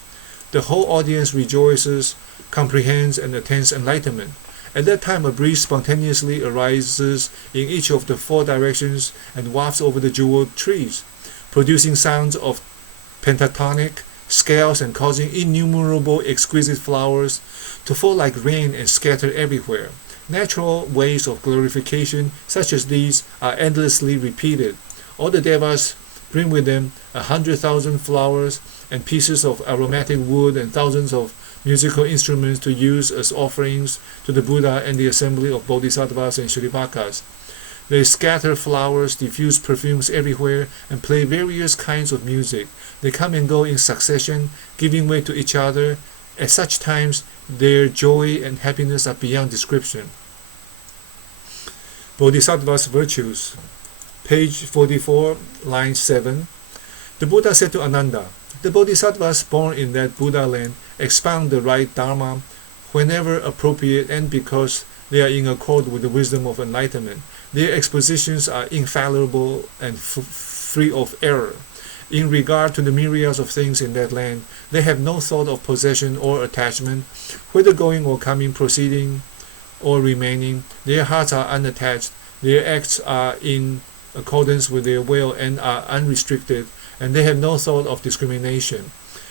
The whole audience rejoices, comprehends, and attains enlightenment. At that time, a breeze spontaneously arises in each of the 4 directions and wafts over the jeweled trees, producing sounds of pentatonic scales and causing innumerable exquisite flowers to fall like rain and scatter everywhere. Natural ways of glorification such as these are endlessly repeated. All the devas bring with them 100,000 flowers and pieces of aromatic wood and thousands of musical instruments to use as offerings to the Buddha and the assembly of Bodhisattvas and Shrivakas. They scatter flowers, diffuse perfumes everywhere, and play various kinds of music. They come and go in succession, giving way to each other. At such times, their joy and happiness are beyond description. Bodhisattvas' virtues. Page 44, line 7. The Buddha said to Ananda, "The bodhisattvas born in that Buddha land expound the right Dharma whenever appropriate, and because they are in accord with the wisdom of enlightenment. Their expositions are infallible and free of error. In regard to the myriads of things in that land, they have no thought of possession or attachment, whether going or coming, proceeding or remaining. Their hearts are unattached. Their acts are in accordance with their will and are unrestricted, and they have no thought of discrimination.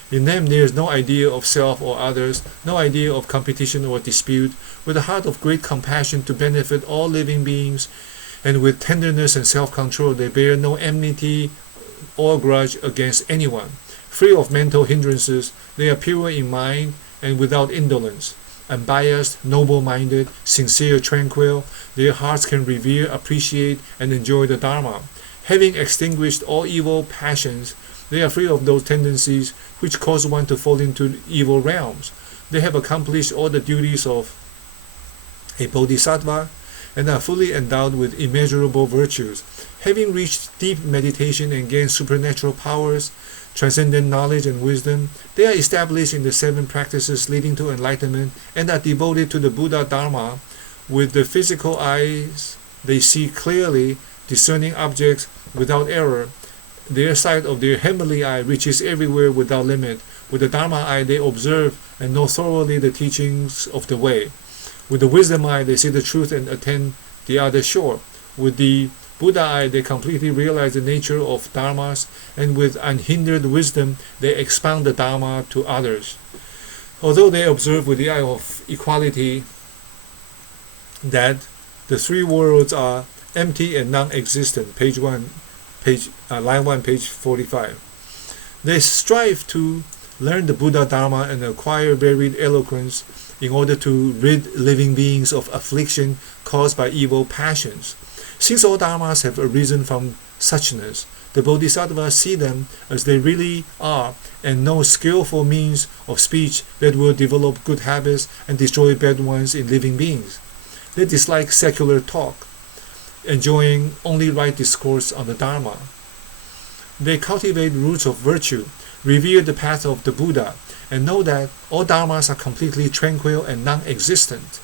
In them there is no idea of self or others, no idea of competition or dispute. With a heart of great compassion to benefit all living beings, and with tenderness and self-control, they bear no enmity or grudge against anyone. Free of mental hindrances, they are pure in mind and without indolence. Unbiased, noble-minded, sincere, tranquil, their hearts can revere, appreciate, and enjoy the Dharma. Having extinguished all evil passions, they are free of those tendencies which cause one to fall into evil realms. They have accomplished all the duties of a bodhisattva and are fully endowed with immeasurable virtues. Having reached deep meditation and gained supernatural powers, transcendent knowledge and wisdom, they are established in the 7 practices leading to enlightenment and are devoted to the Buddha Dharma. With the physical eyes, they see clearly, discerning objects without error. Their sight of their heavenly eye reaches everywhere without limit. With the Dharma eye, they observe and know thoroughly the teachings of the way. With the wisdom eye, they see the truth and attain the other shore. With the Buddha eye, they completely realize the nature of dharmas, and with unhindered wisdom, they expound the Dharma to others. Although they observe with the eye of equality that the 3 worlds are empty and non-existent, line 1, page 45. They strive to learn the Buddha Dharma and acquire varied eloquence in order to rid living beings of affliction caused by evil passions. Since all dharmas have arisen from suchness, the bodhisattvas see them as they really are and know skillful means of speech that will develop good habits and destroy bad ones in living beings. They dislike secular talk, enjoying only right discourse on the Dharma. They cultivate roots of virtue, revere the path of the Buddha, and know that all dharmas are completely tranquil and non-existent.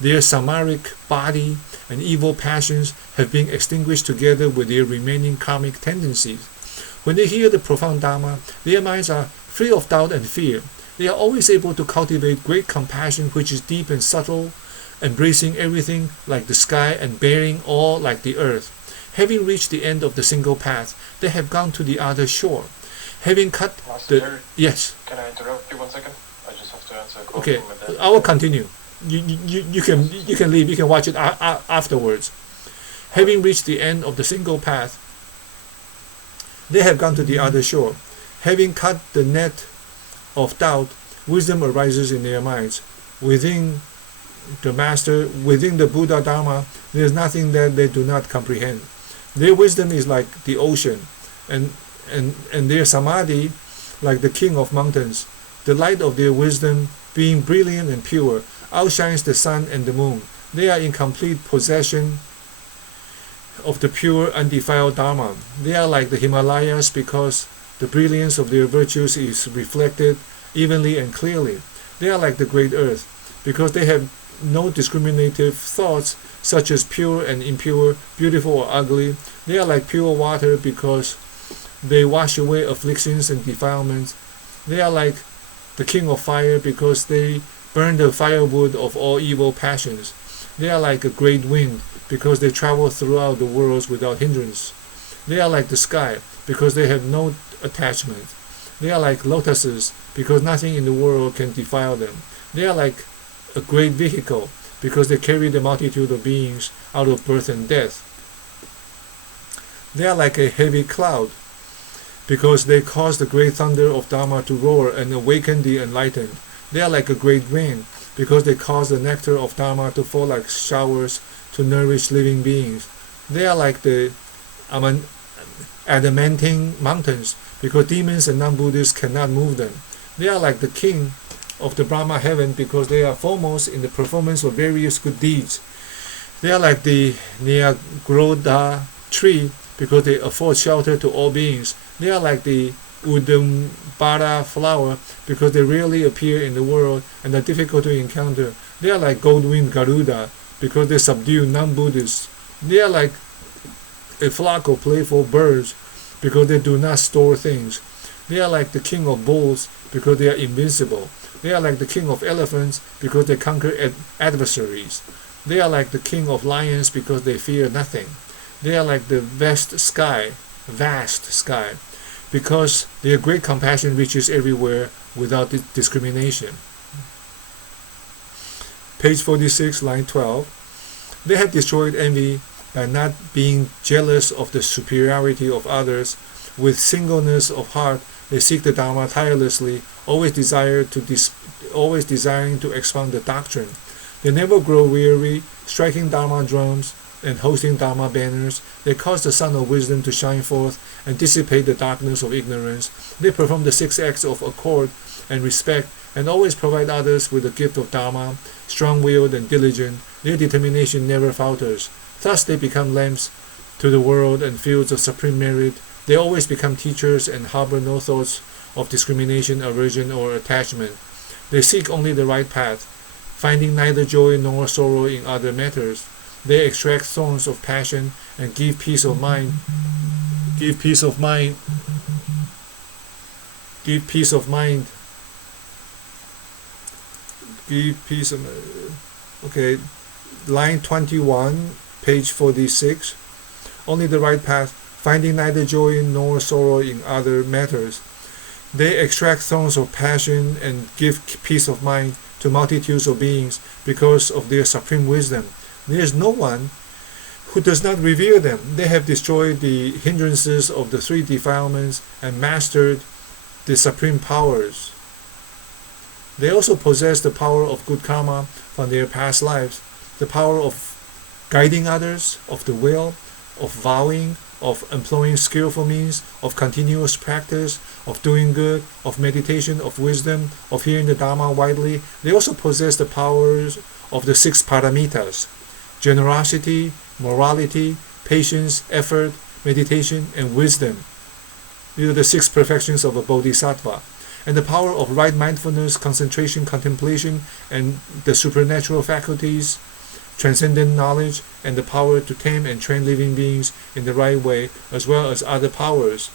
Their samaric body and evil passions have been extinguished together with their remaining karmic tendencies. When they hear the profound Dharma, their minds are free of doubt and fear. They are always able to cultivate great compassion, which is deep and subtle, embracing everything like the sky and bearing all like the earth. Having reached the end of the single path, they have gone to the other shore. Having cut Master, Yes. Can I interrupt you 1 second? I just have to answer a call. Okay, from I will continue. You can leave. You can watch it afterwards. Having reached the end of the single path, they have gone to the other shore. Having cut the net of doubt, wisdom arises in their minds. Within the Master, within the Buddha Dharma, there is nothing that they do not comprehend. Their wisdom is like the ocean, and their samadhi like the king of mountains. The light of their wisdom, being brilliant and pure, outshines the sun and the moon. They are in complete possession of the pure, undefiled Dharma. They are like the Himalayas because the brilliance of their virtues is reflected evenly and clearly. They are like the great earth because they have no discriminative thoughts such as pure and impure, beautiful or ugly. They are like pure water because they wash away afflictions and defilements. They are like the king of fire because they burn the firewood of all evil passions. They are like a great wind because they travel throughout the worlds without hindrance. They are like the sky because they have no attachment. They are like lotuses because nothing in the world can defile them. They are like a great vehicle because they carry the multitude of beings out of birth and death. They are like a heavy cloud because they cause the great thunder of Dharma to roar and awaken the enlightened. They are like a great rain because they cause the nectar of Dharma to fall like showers to nourish living beings. They are like the adamantine mountains because demons and non-Buddhists cannot move them. They are like the king of the Brahma heaven because they are foremost in the performance of various good deeds. They are like the Nyagrodha tree because they afford shelter to all beings. They are like the Udumbara flower because they rarely appear in the world and are difficult to encounter. They are like gold-winged Garuda because they subdue non-Buddhists. They are like a flock of playful birds because they do not store things. They are like the king of bulls because they are invincible. They are like the king of elephants because they conquer adversaries. They are like the king of lions because they fear nothing. They are like the vast sky, because their great compassion reaches everywhere without discrimination. Page 46, line 12. They have destroyed envy by not being jealous of the superiority of others. With singleness of heart, they seek the Dharma tirelessly, always desiring to expound the doctrine. They never grow weary, striking Dharma drums and hosting Dharma banners. They cause the sun of wisdom to shine forth and dissipate the darkness of ignorance. They perform the 6 acts of accord and respect and always provide others with the gift of Dharma, strong-willed and diligent. Their determination never falters. Thus they become lamps to the world and fields of supreme merit. They always become teachers and harbor no thoughts of discrimination, aversion, or attachment. They seek only the right path, finding neither joy nor sorrow in other matters. They extract thorns of passion and give peace of mind. Okay, line 21, page 46. Only the right path, finding neither joy nor sorrow in other matters. They extract thorns of passion and give peace of mind to multitudes of beings because of their supreme wisdom. There is no one who does not revere them. They have destroyed the hindrances of the 3 defilements and mastered the supreme powers. They also possess the power of good karma from their past lives, the power of guiding others, of the will, of vowing, of employing skillful means, of continuous practice, of doing good, of meditation, of wisdom, of hearing the Dharma widely. They also possess the powers of the 6 paramitas: generosity, morality, patience, effort, meditation, and wisdom. These are the 6 perfections of a bodhisattva. And the power of right mindfulness, concentration, contemplation, and the supernatural faculties, transcendent knowledge, and the power to tame and train living beings in the right way, as well as other powers.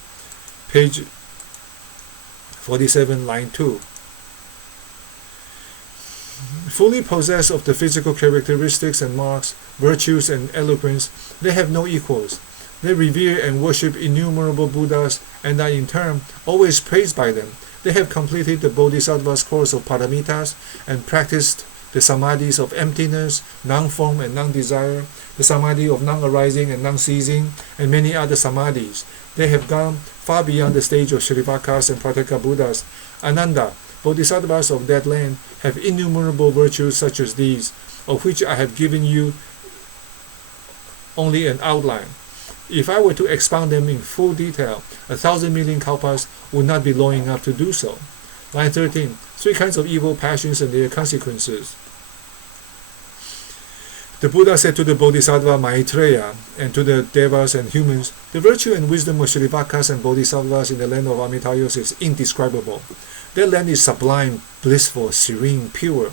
Page 47, line 2. Fully possessed of the physical characteristics and marks, virtues and eloquence, they have no equals. They revere and worship innumerable Buddhas and are in turn always praised by them. They have completed the Bodhisattva's course of paramitas and practiced the samadhis of emptiness, non-form and non-desire, the samadhi of non-arising and non-ceasing, and many other samadhis. They have gone far beyond the stage of Shrivakas and Prataka Buddhas. Ananda, Bodhisattvas of that land, have innumerable virtues such as these, of which I have given you only an outline. If I were to expound them in full detail, 1,000 million kalpas would not be long enough to do so. Line 13. 3 kinds of evil passions and their consequences. The Buddha said to the Bodhisattva Maitreya and to the Devas and humans, the virtue and wisdom of Shrivakas and Bodhisattvas in the land of Amitayos is indescribable. Their land is sublime, blissful, serene, pure.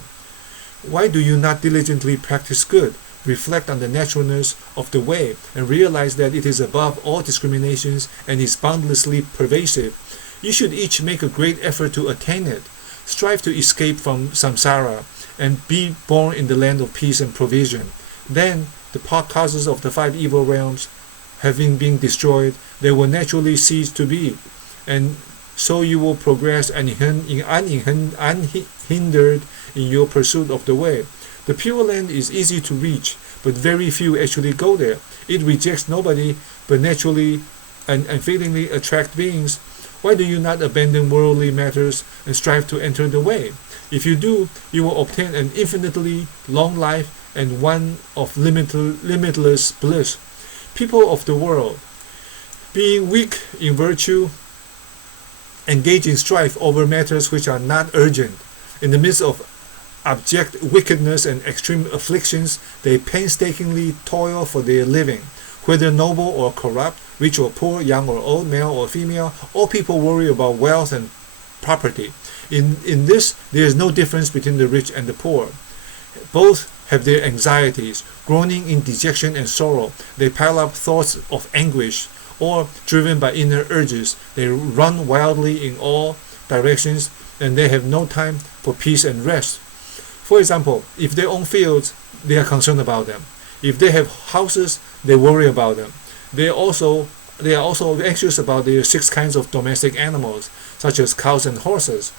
Why do you not diligently practice good? Reflect on the naturalness of the way and realize that it is above all discriminations and is boundlessly pervasive. You should each make a great effort to attain it. Strive to escape from samsara and be born in the land of peace and provision. Then, the causes of the 5 evil realms having been destroyed, they will naturally cease to be, and so you will progress unhindered in your pursuit of the way. The Pure Land is easy to reach, but very few actually go there. It rejects nobody, but naturally and unfailingly attracts beings. Why do you not abandon worldly matters and strive to enter the way? If you do, you will obtain an infinitely long life and one of limitless bliss. People of the world, being weak in virtue, engage in strife over matters which are not urgent. In the midst of abject wickedness and extreme afflictions, they painstakingly toil for their living. Whether noble or corrupt, rich or poor, young or old, male or female, all people worry about wealth and property. In this, there is no difference between the rich and the poor. Both have their anxieties. Groaning in dejection and sorrow, they pile up thoughts of anguish, or driven by inner urges, they run wildly in all directions, and they have no time for peace and rest. For example, if they own fields, they are concerned about them. If they have houses, they worry about them. They are also anxious about their 6 kinds of domestic animals, such as cows and horses,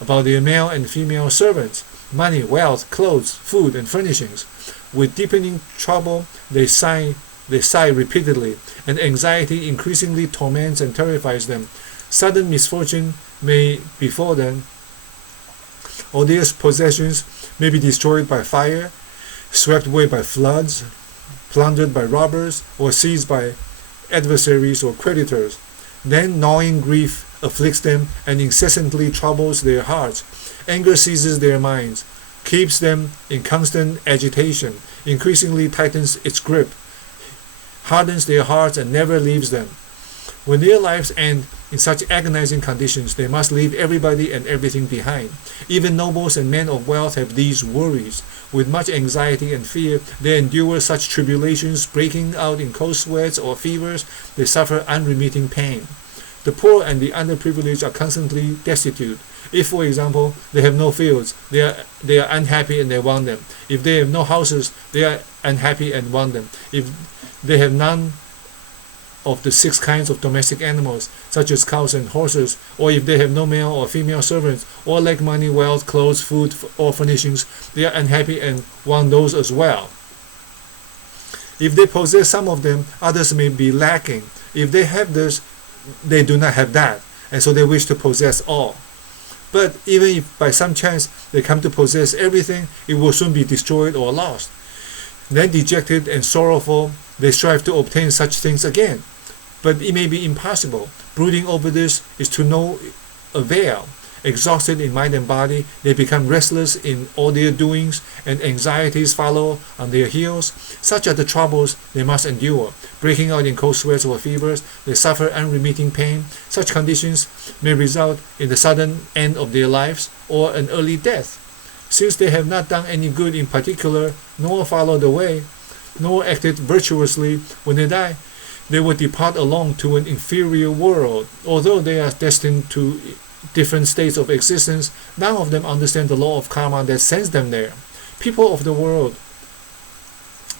about their male and female servants, money, wealth, clothes, food, and furnishings. With deepening trouble, they sigh repeatedly, and anxiety increasingly torments and terrifies them. Sudden misfortune may befall them, or their possessions may be destroyed by fire, swept away by floods, plundered by robbers, or seized by adversaries or creditors. Then gnawing grief afflicts them and incessantly troubles their hearts. Anger seizes their minds, keeps them in constant agitation, increasingly tightens its grip, hardens their hearts, and never leaves them. When their lives end in such agonizing conditions, they must leave everybody and everything behind. Even nobles and men of wealth have these worries. With much anxiety and fear, they endure such tribulations, breaking out in cold sweats or fevers. They suffer unremitting pain. The poor and the underprivileged are constantly destitute. If, for example, they have no fields, they are unhappy and they want them. If they have no houses, they are unhappy and want them. If they have none of the 6 kinds of domestic animals, such as cows and horses, or if they have no male or female servants, or lack money, wealth, clothes, food, or furnishings, they are unhappy and want those as well. If they possess some of them, others may be lacking. If they have this, they do not have that, and so they wish to possess all. But even if by some chance they come to possess everything, it will soon be destroyed or lost. Then dejected and sorrowful, they strive to obtain such things again. But it may be impossible. Brooding over this is to no avail. Exhausted in mind and body, they become restless in all their doings, and anxieties follow on their heels. Such are the troubles they must endure. Breaking out in cold sweats or fevers, they suffer unremitting pain. Such conditions may result in the sudden end of their lives or an early death. Since they have not done any good in particular, nor followed the way, nor acted virtuously, when they die, they will depart alone to an inferior world. Although they are destined to different states of existence, none of them understand the law of karma that sends them there. People of the world,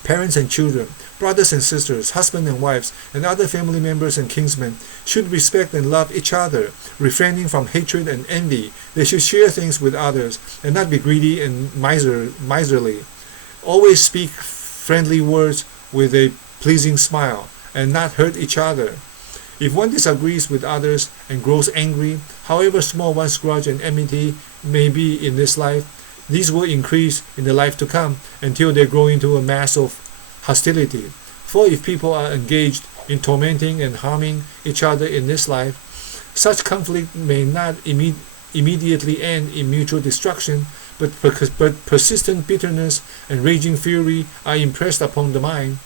parents and children, brothers and sisters, husbands and wives, and other family members and kinsmen should respect and love each other, refraining from hatred and envy. They should share things with others and not be greedy and miserly. Always speak friendly words with a pleasing smile and not hurt each other. If one disagrees with others and grows angry, however small one's grudge and enmity may be in this life, these will increase in the life to come until they grow into a mass of hostility. For if people are engaged in tormenting and harming each other in this life, such conflict may not immediately end in mutual destruction, but persistent bitterness and raging fury are impressed upon the mind,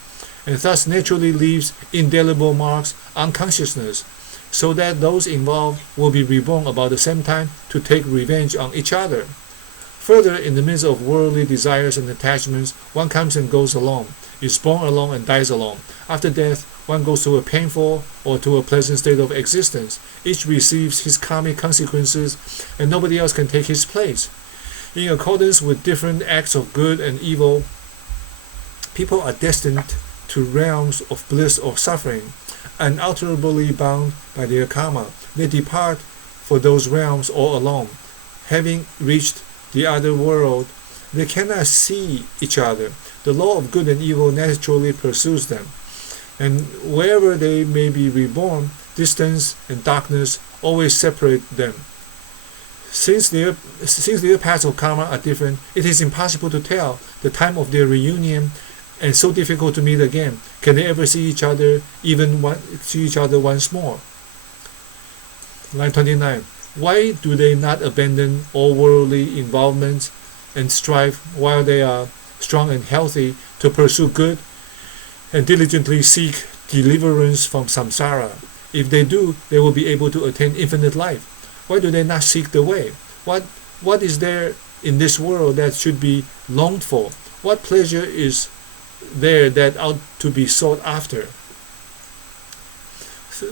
and thus naturally leaves indelible marks on consciousness, so that those involved will be reborn about the same time to take revenge on each other. Further, in the midst of worldly desires and attachments, one comes and goes alone, is born alone and dies alone. After death, one goes to a painful or to a pleasant state of existence. Each receives his karmic consequences, and nobody else can take his place. In accordance with different acts of good and evil, people are destined to realms of bliss or suffering, unalterably bound by their karma. They depart for those realms all alone. Having reached the other world, they cannot see each other. The law of good and evil naturally pursues them, and wherever they may be reborn, distance and darkness always separate them. Since their paths of karma are different, it is impossible to tell the time of their reunion, and so difficult to meet again. Can they ever see each other, once more? Line 29. Why do they not abandon all worldly involvements and strive while they are strong and healthy to pursue good and diligently seek deliverance from samsara. If they do, they will be able to attain infinite life. Why do they not seek the way? What is there in this world that should be longed for? What pleasure is there that ought to be sought after?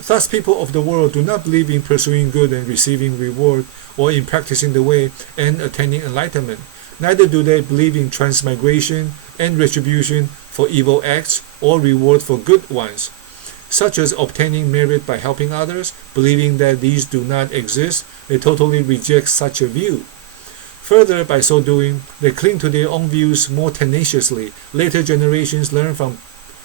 Thus, people of the world do not believe in pursuing good and receiving reward, or in practicing the way and attaining enlightenment. Neither do they believe in transmigration and retribution for evil acts, or reward for good ones, such as obtaining merit by helping others. Believing that these do not exist, they totally reject such a view. Further, by so doing, they cling to their own views more tenaciously. Later generations learn from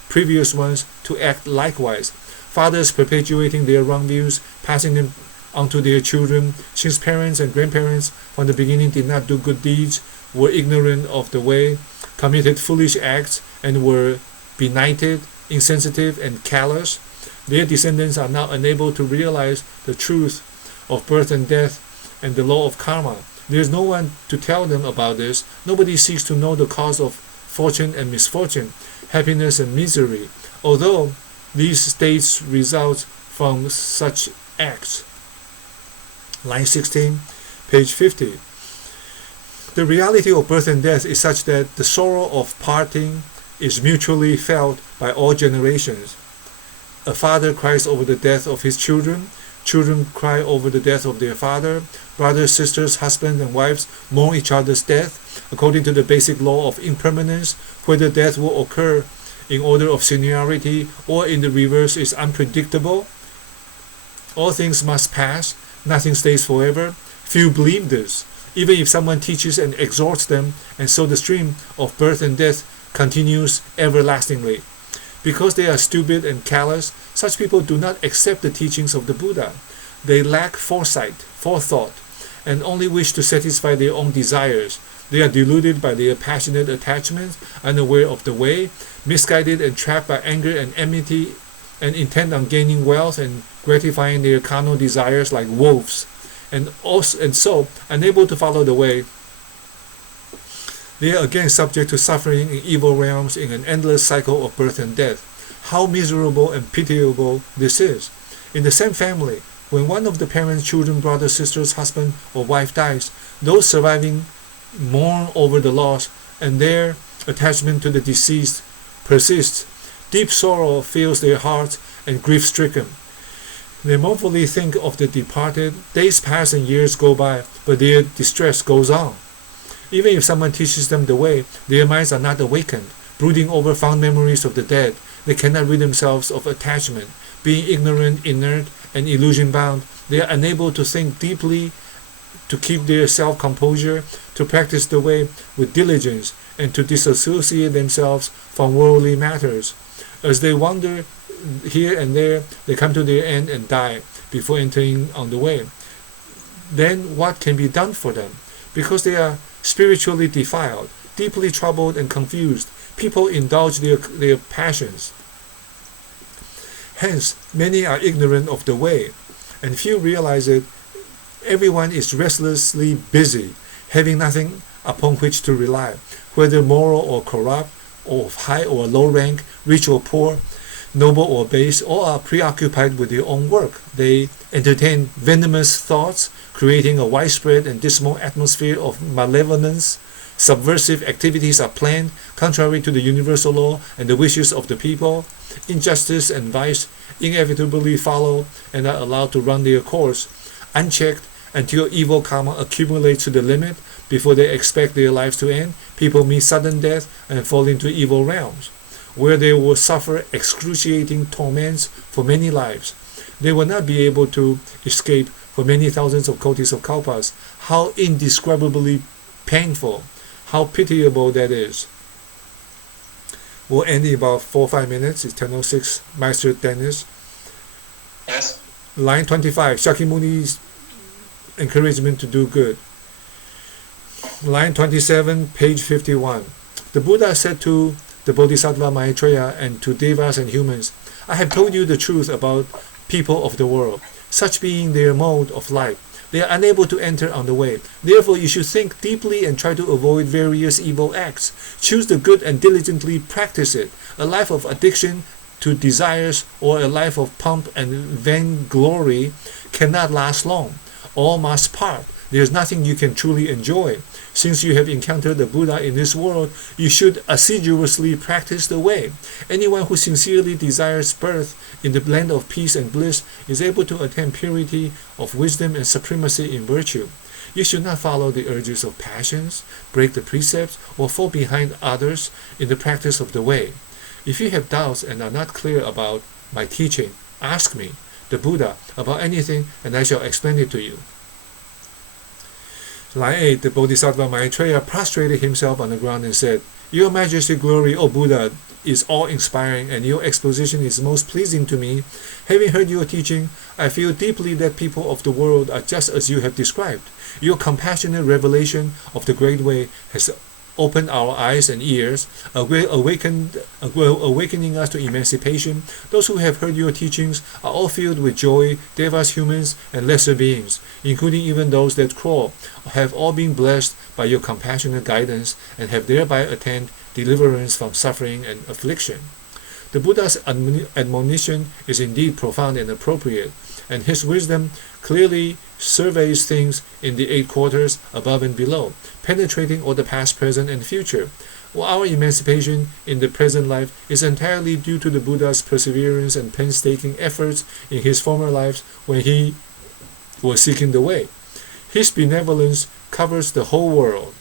previous ones to act likewise. Fathers perpetuating their wrong views, passing them on to their children, since parents and grandparents from the beginning did not do good deeds, were ignorant of the way, committed foolish acts, and were benighted, insensitive, and callous. Their descendants are now unable to realize the truth of birth and death and the law of karma. There is no one to tell them about this. Nobody seeks to know the cause of fortune and misfortune, happiness and misery, although these states result from such acts. Line 16, page 50. The reality of birth and death is such that the sorrow of parting is mutually felt by all generations. A father cries over the death of his children. Children cry over the death of their father. Brothers, sisters, husbands, and wives mourn each other's death. According to the basic law of impermanence, whether death will occur in order of seniority or in the reverse is unpredictable. All things must pass. Nothing stays forever. Few believe this. Even if someone teaches and exhorts them, and so the stream of birth and death continues everlastingly. Because they are stupid and callous, such people do not accept the teachings of the Buddha. They lack forethought, and only wish to satisfy their own desires. They are deluded by their passionate attachments, unaware of the way, misguided and trapped by anger and enmity, and intent on gaining wealth and gratifying their carnal desires like wolves, and so unable to follow the way. They are again subject to suffering in evil realms in an endless cycle of birth and death. How miserable and pitiable this is! In the same family, when one of the parents, children, brothers, sisters, husband, or wife dies, those surviving mourn over the loss, and their attachment to the deceased persists. Deep sorrow fills their hearts, and grief-stricken, they mournfully think of the departed. Days pass and years go by, but their distress goes on. Even if someone teaches them the way, their minds are not awakened, brooding over fond memories of the dead. They cannot rid themselves of attachment. Being ignorant, inert, and illusion-bound, they are unable to think deeply, to keep their self-composure, to practice the way with diligence, and to disassociate themselves from worldly matters. As they wander here and there, they come to their end and die before entering on the way. Then what can be done for them? Because they are spiritually defiled, deeply troubled and confused, people indulge their passions. Hence, many are ignorant of the way, and few realize it. Everyone is restlessly busy, having nothing upon which to rely, whether moral or corrupt, or of high or low rank, rich or poor, noble or base, all are preoccupied with their own work. They entertain venomous thoughts, creating a widespread and dismal atmosphere of malevolence. Subversive activities are planned, contrary to the universal law and the wishes of the people. Injustice and vice inevitably follow and are allowed to run their course, unchecked, until evil karma accumulates to the limit. Before they expect their lives to end, people meet sudden death and fall into evil realms, where they will suffer excruciating torments for many lives. They will not be able to escape for many thousands of kotis of kalpas. How indescribably painful, how pitiable that is. We'll end in about 4 or 5 minutes. It's 10:06. Master Dennis. Yes. Line 25. Shakyamuni's encouragement to do good. Line 27, page 51. The Buddha said to the Bodhisattva Maitreya and to devas and humans, I have told you the truth about people of the world, such being their mode of life. they are unable to enter on the way. Therefore, you should think deeply and try to avoid various evil acts. Choose the good and diligently practice it. A life of addiction to desires or a life of pomp and vainglory cannot last long. All must part. There is nothing you can truly enjoy. Since you have encountered the Buddha in this world, you should assiduously practice the way. Anyone who sincerely desires birth in the land of peace and bliss is able to attain purity of wisdom and supremacy in virtue. You should not follow the urges of passions, break the precepts, or fall behind others in the practice of the way. If you have doubts and are not clear about my teaching, ask me, the Buddha, about anything, and I shall explain it to you. Line 8, the Bodhisattva Maitreya prostrated himself on the ground and said, Your Majesty glory, O Buddha, is awe-inspiring, and your exposition is most pleasing to me. Having heard your teaching, I feel deeply that people of the world are just as you have described. Your compassionate revelation of the Great Way has opened our eyes and ears, awakening us to emancipation. Those who have heard your teachings are all filled with joy. Devas, humans, and lesser beings, including even those that crawl, have all been blessed by your compassionate guidance and have thereby attained deliverance from suffering and affliction. The Buddha's admonition is indeed profound and appropriate, and his wisdom clearly surveys things in the 8 quarters above and below, penetrating all the past, present, and future. Our emancipation in the present life is entirely due to the Buddha's perseverance and painstaking efforts in his former lives when he was seeking the way. His benevolence covers the whole world,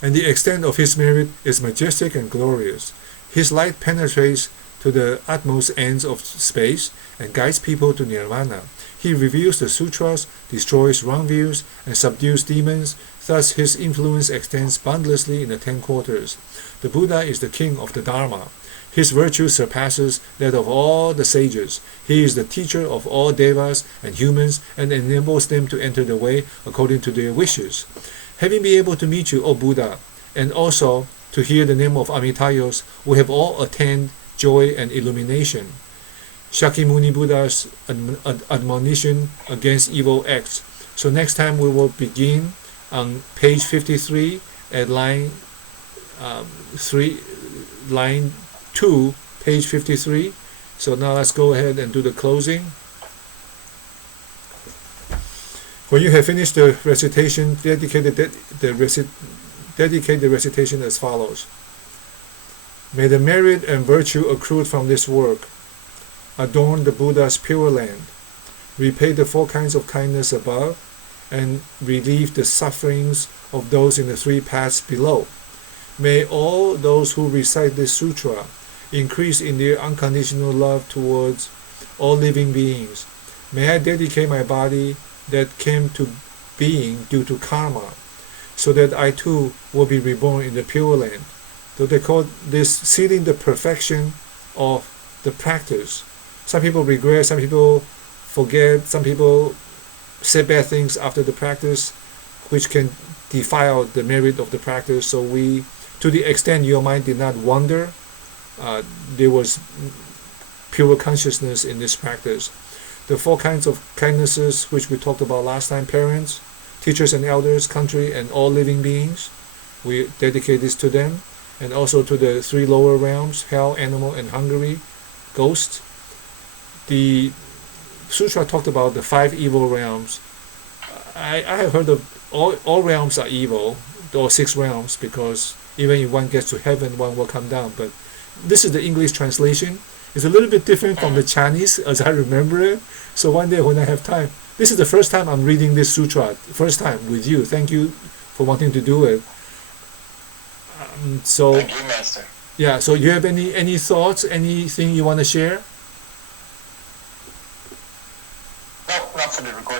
and the extent of his merit is majestic and glorious. His light penetrates to the utmost ends of space and guides people to nirvana. He reveals the sutras, destroys wrong views, and subdues demons. Thus his influence extends boundlessly in the 10 quarters. The Buddha is the king of the Dharma. His virtue surpasses that of all the sages. He is the teacher of all devas and humans and enables them to enter the way according to their wishes. Having been able to meet you, O Buddha, and also to hear the name of Amitayos, we have all attained joy and illumination. Shakyamuni Buddha's admonition against evil acts. So next time we will begin on page 53 at line 2, page 53. So now let's go ahead and do the closing. When you have finished the recitation, dedicate the recitation as follows. May the merit and virtue accrued from this work adorn the Buddha's pure land, repay the 4 kinds of kindness above, and relieve the sufferings of those in the 3 paths below. May all those who recite this sutra increase in their unconditional love towards all living beings. May I dedicate my body that came to being due to karma, so that I too will be reborn in the Pure Land. So they call this sealing the perfection of the practice. Some people regret, some people forget, some people say bad things after the practice, which can defile the merit of the practice. So we, to the extent your mind did not wander, there was pure consciousness in this practice. The 4 kinds of kindnesses which we talked about last time, parents, teachers and elders, country, and all living beings, we dedicate this to them. And also to the 3 lower realms, hell, animal, and hungry, ghost. The sutra talked about the 5 evil realms. I have heard of all realms are evil, or 6 realms, because even if one gets to heaven, one will come down. But this is the English translation. It's a little bit different from the Chinese, as I remember it. So one day when I have time, this is the first time I'm reading this sutra, first time with you. Thank you for wanting to do it. Thank you, Master. Yeah, so you have any thoughts, anything you want to share? No, not for the recording.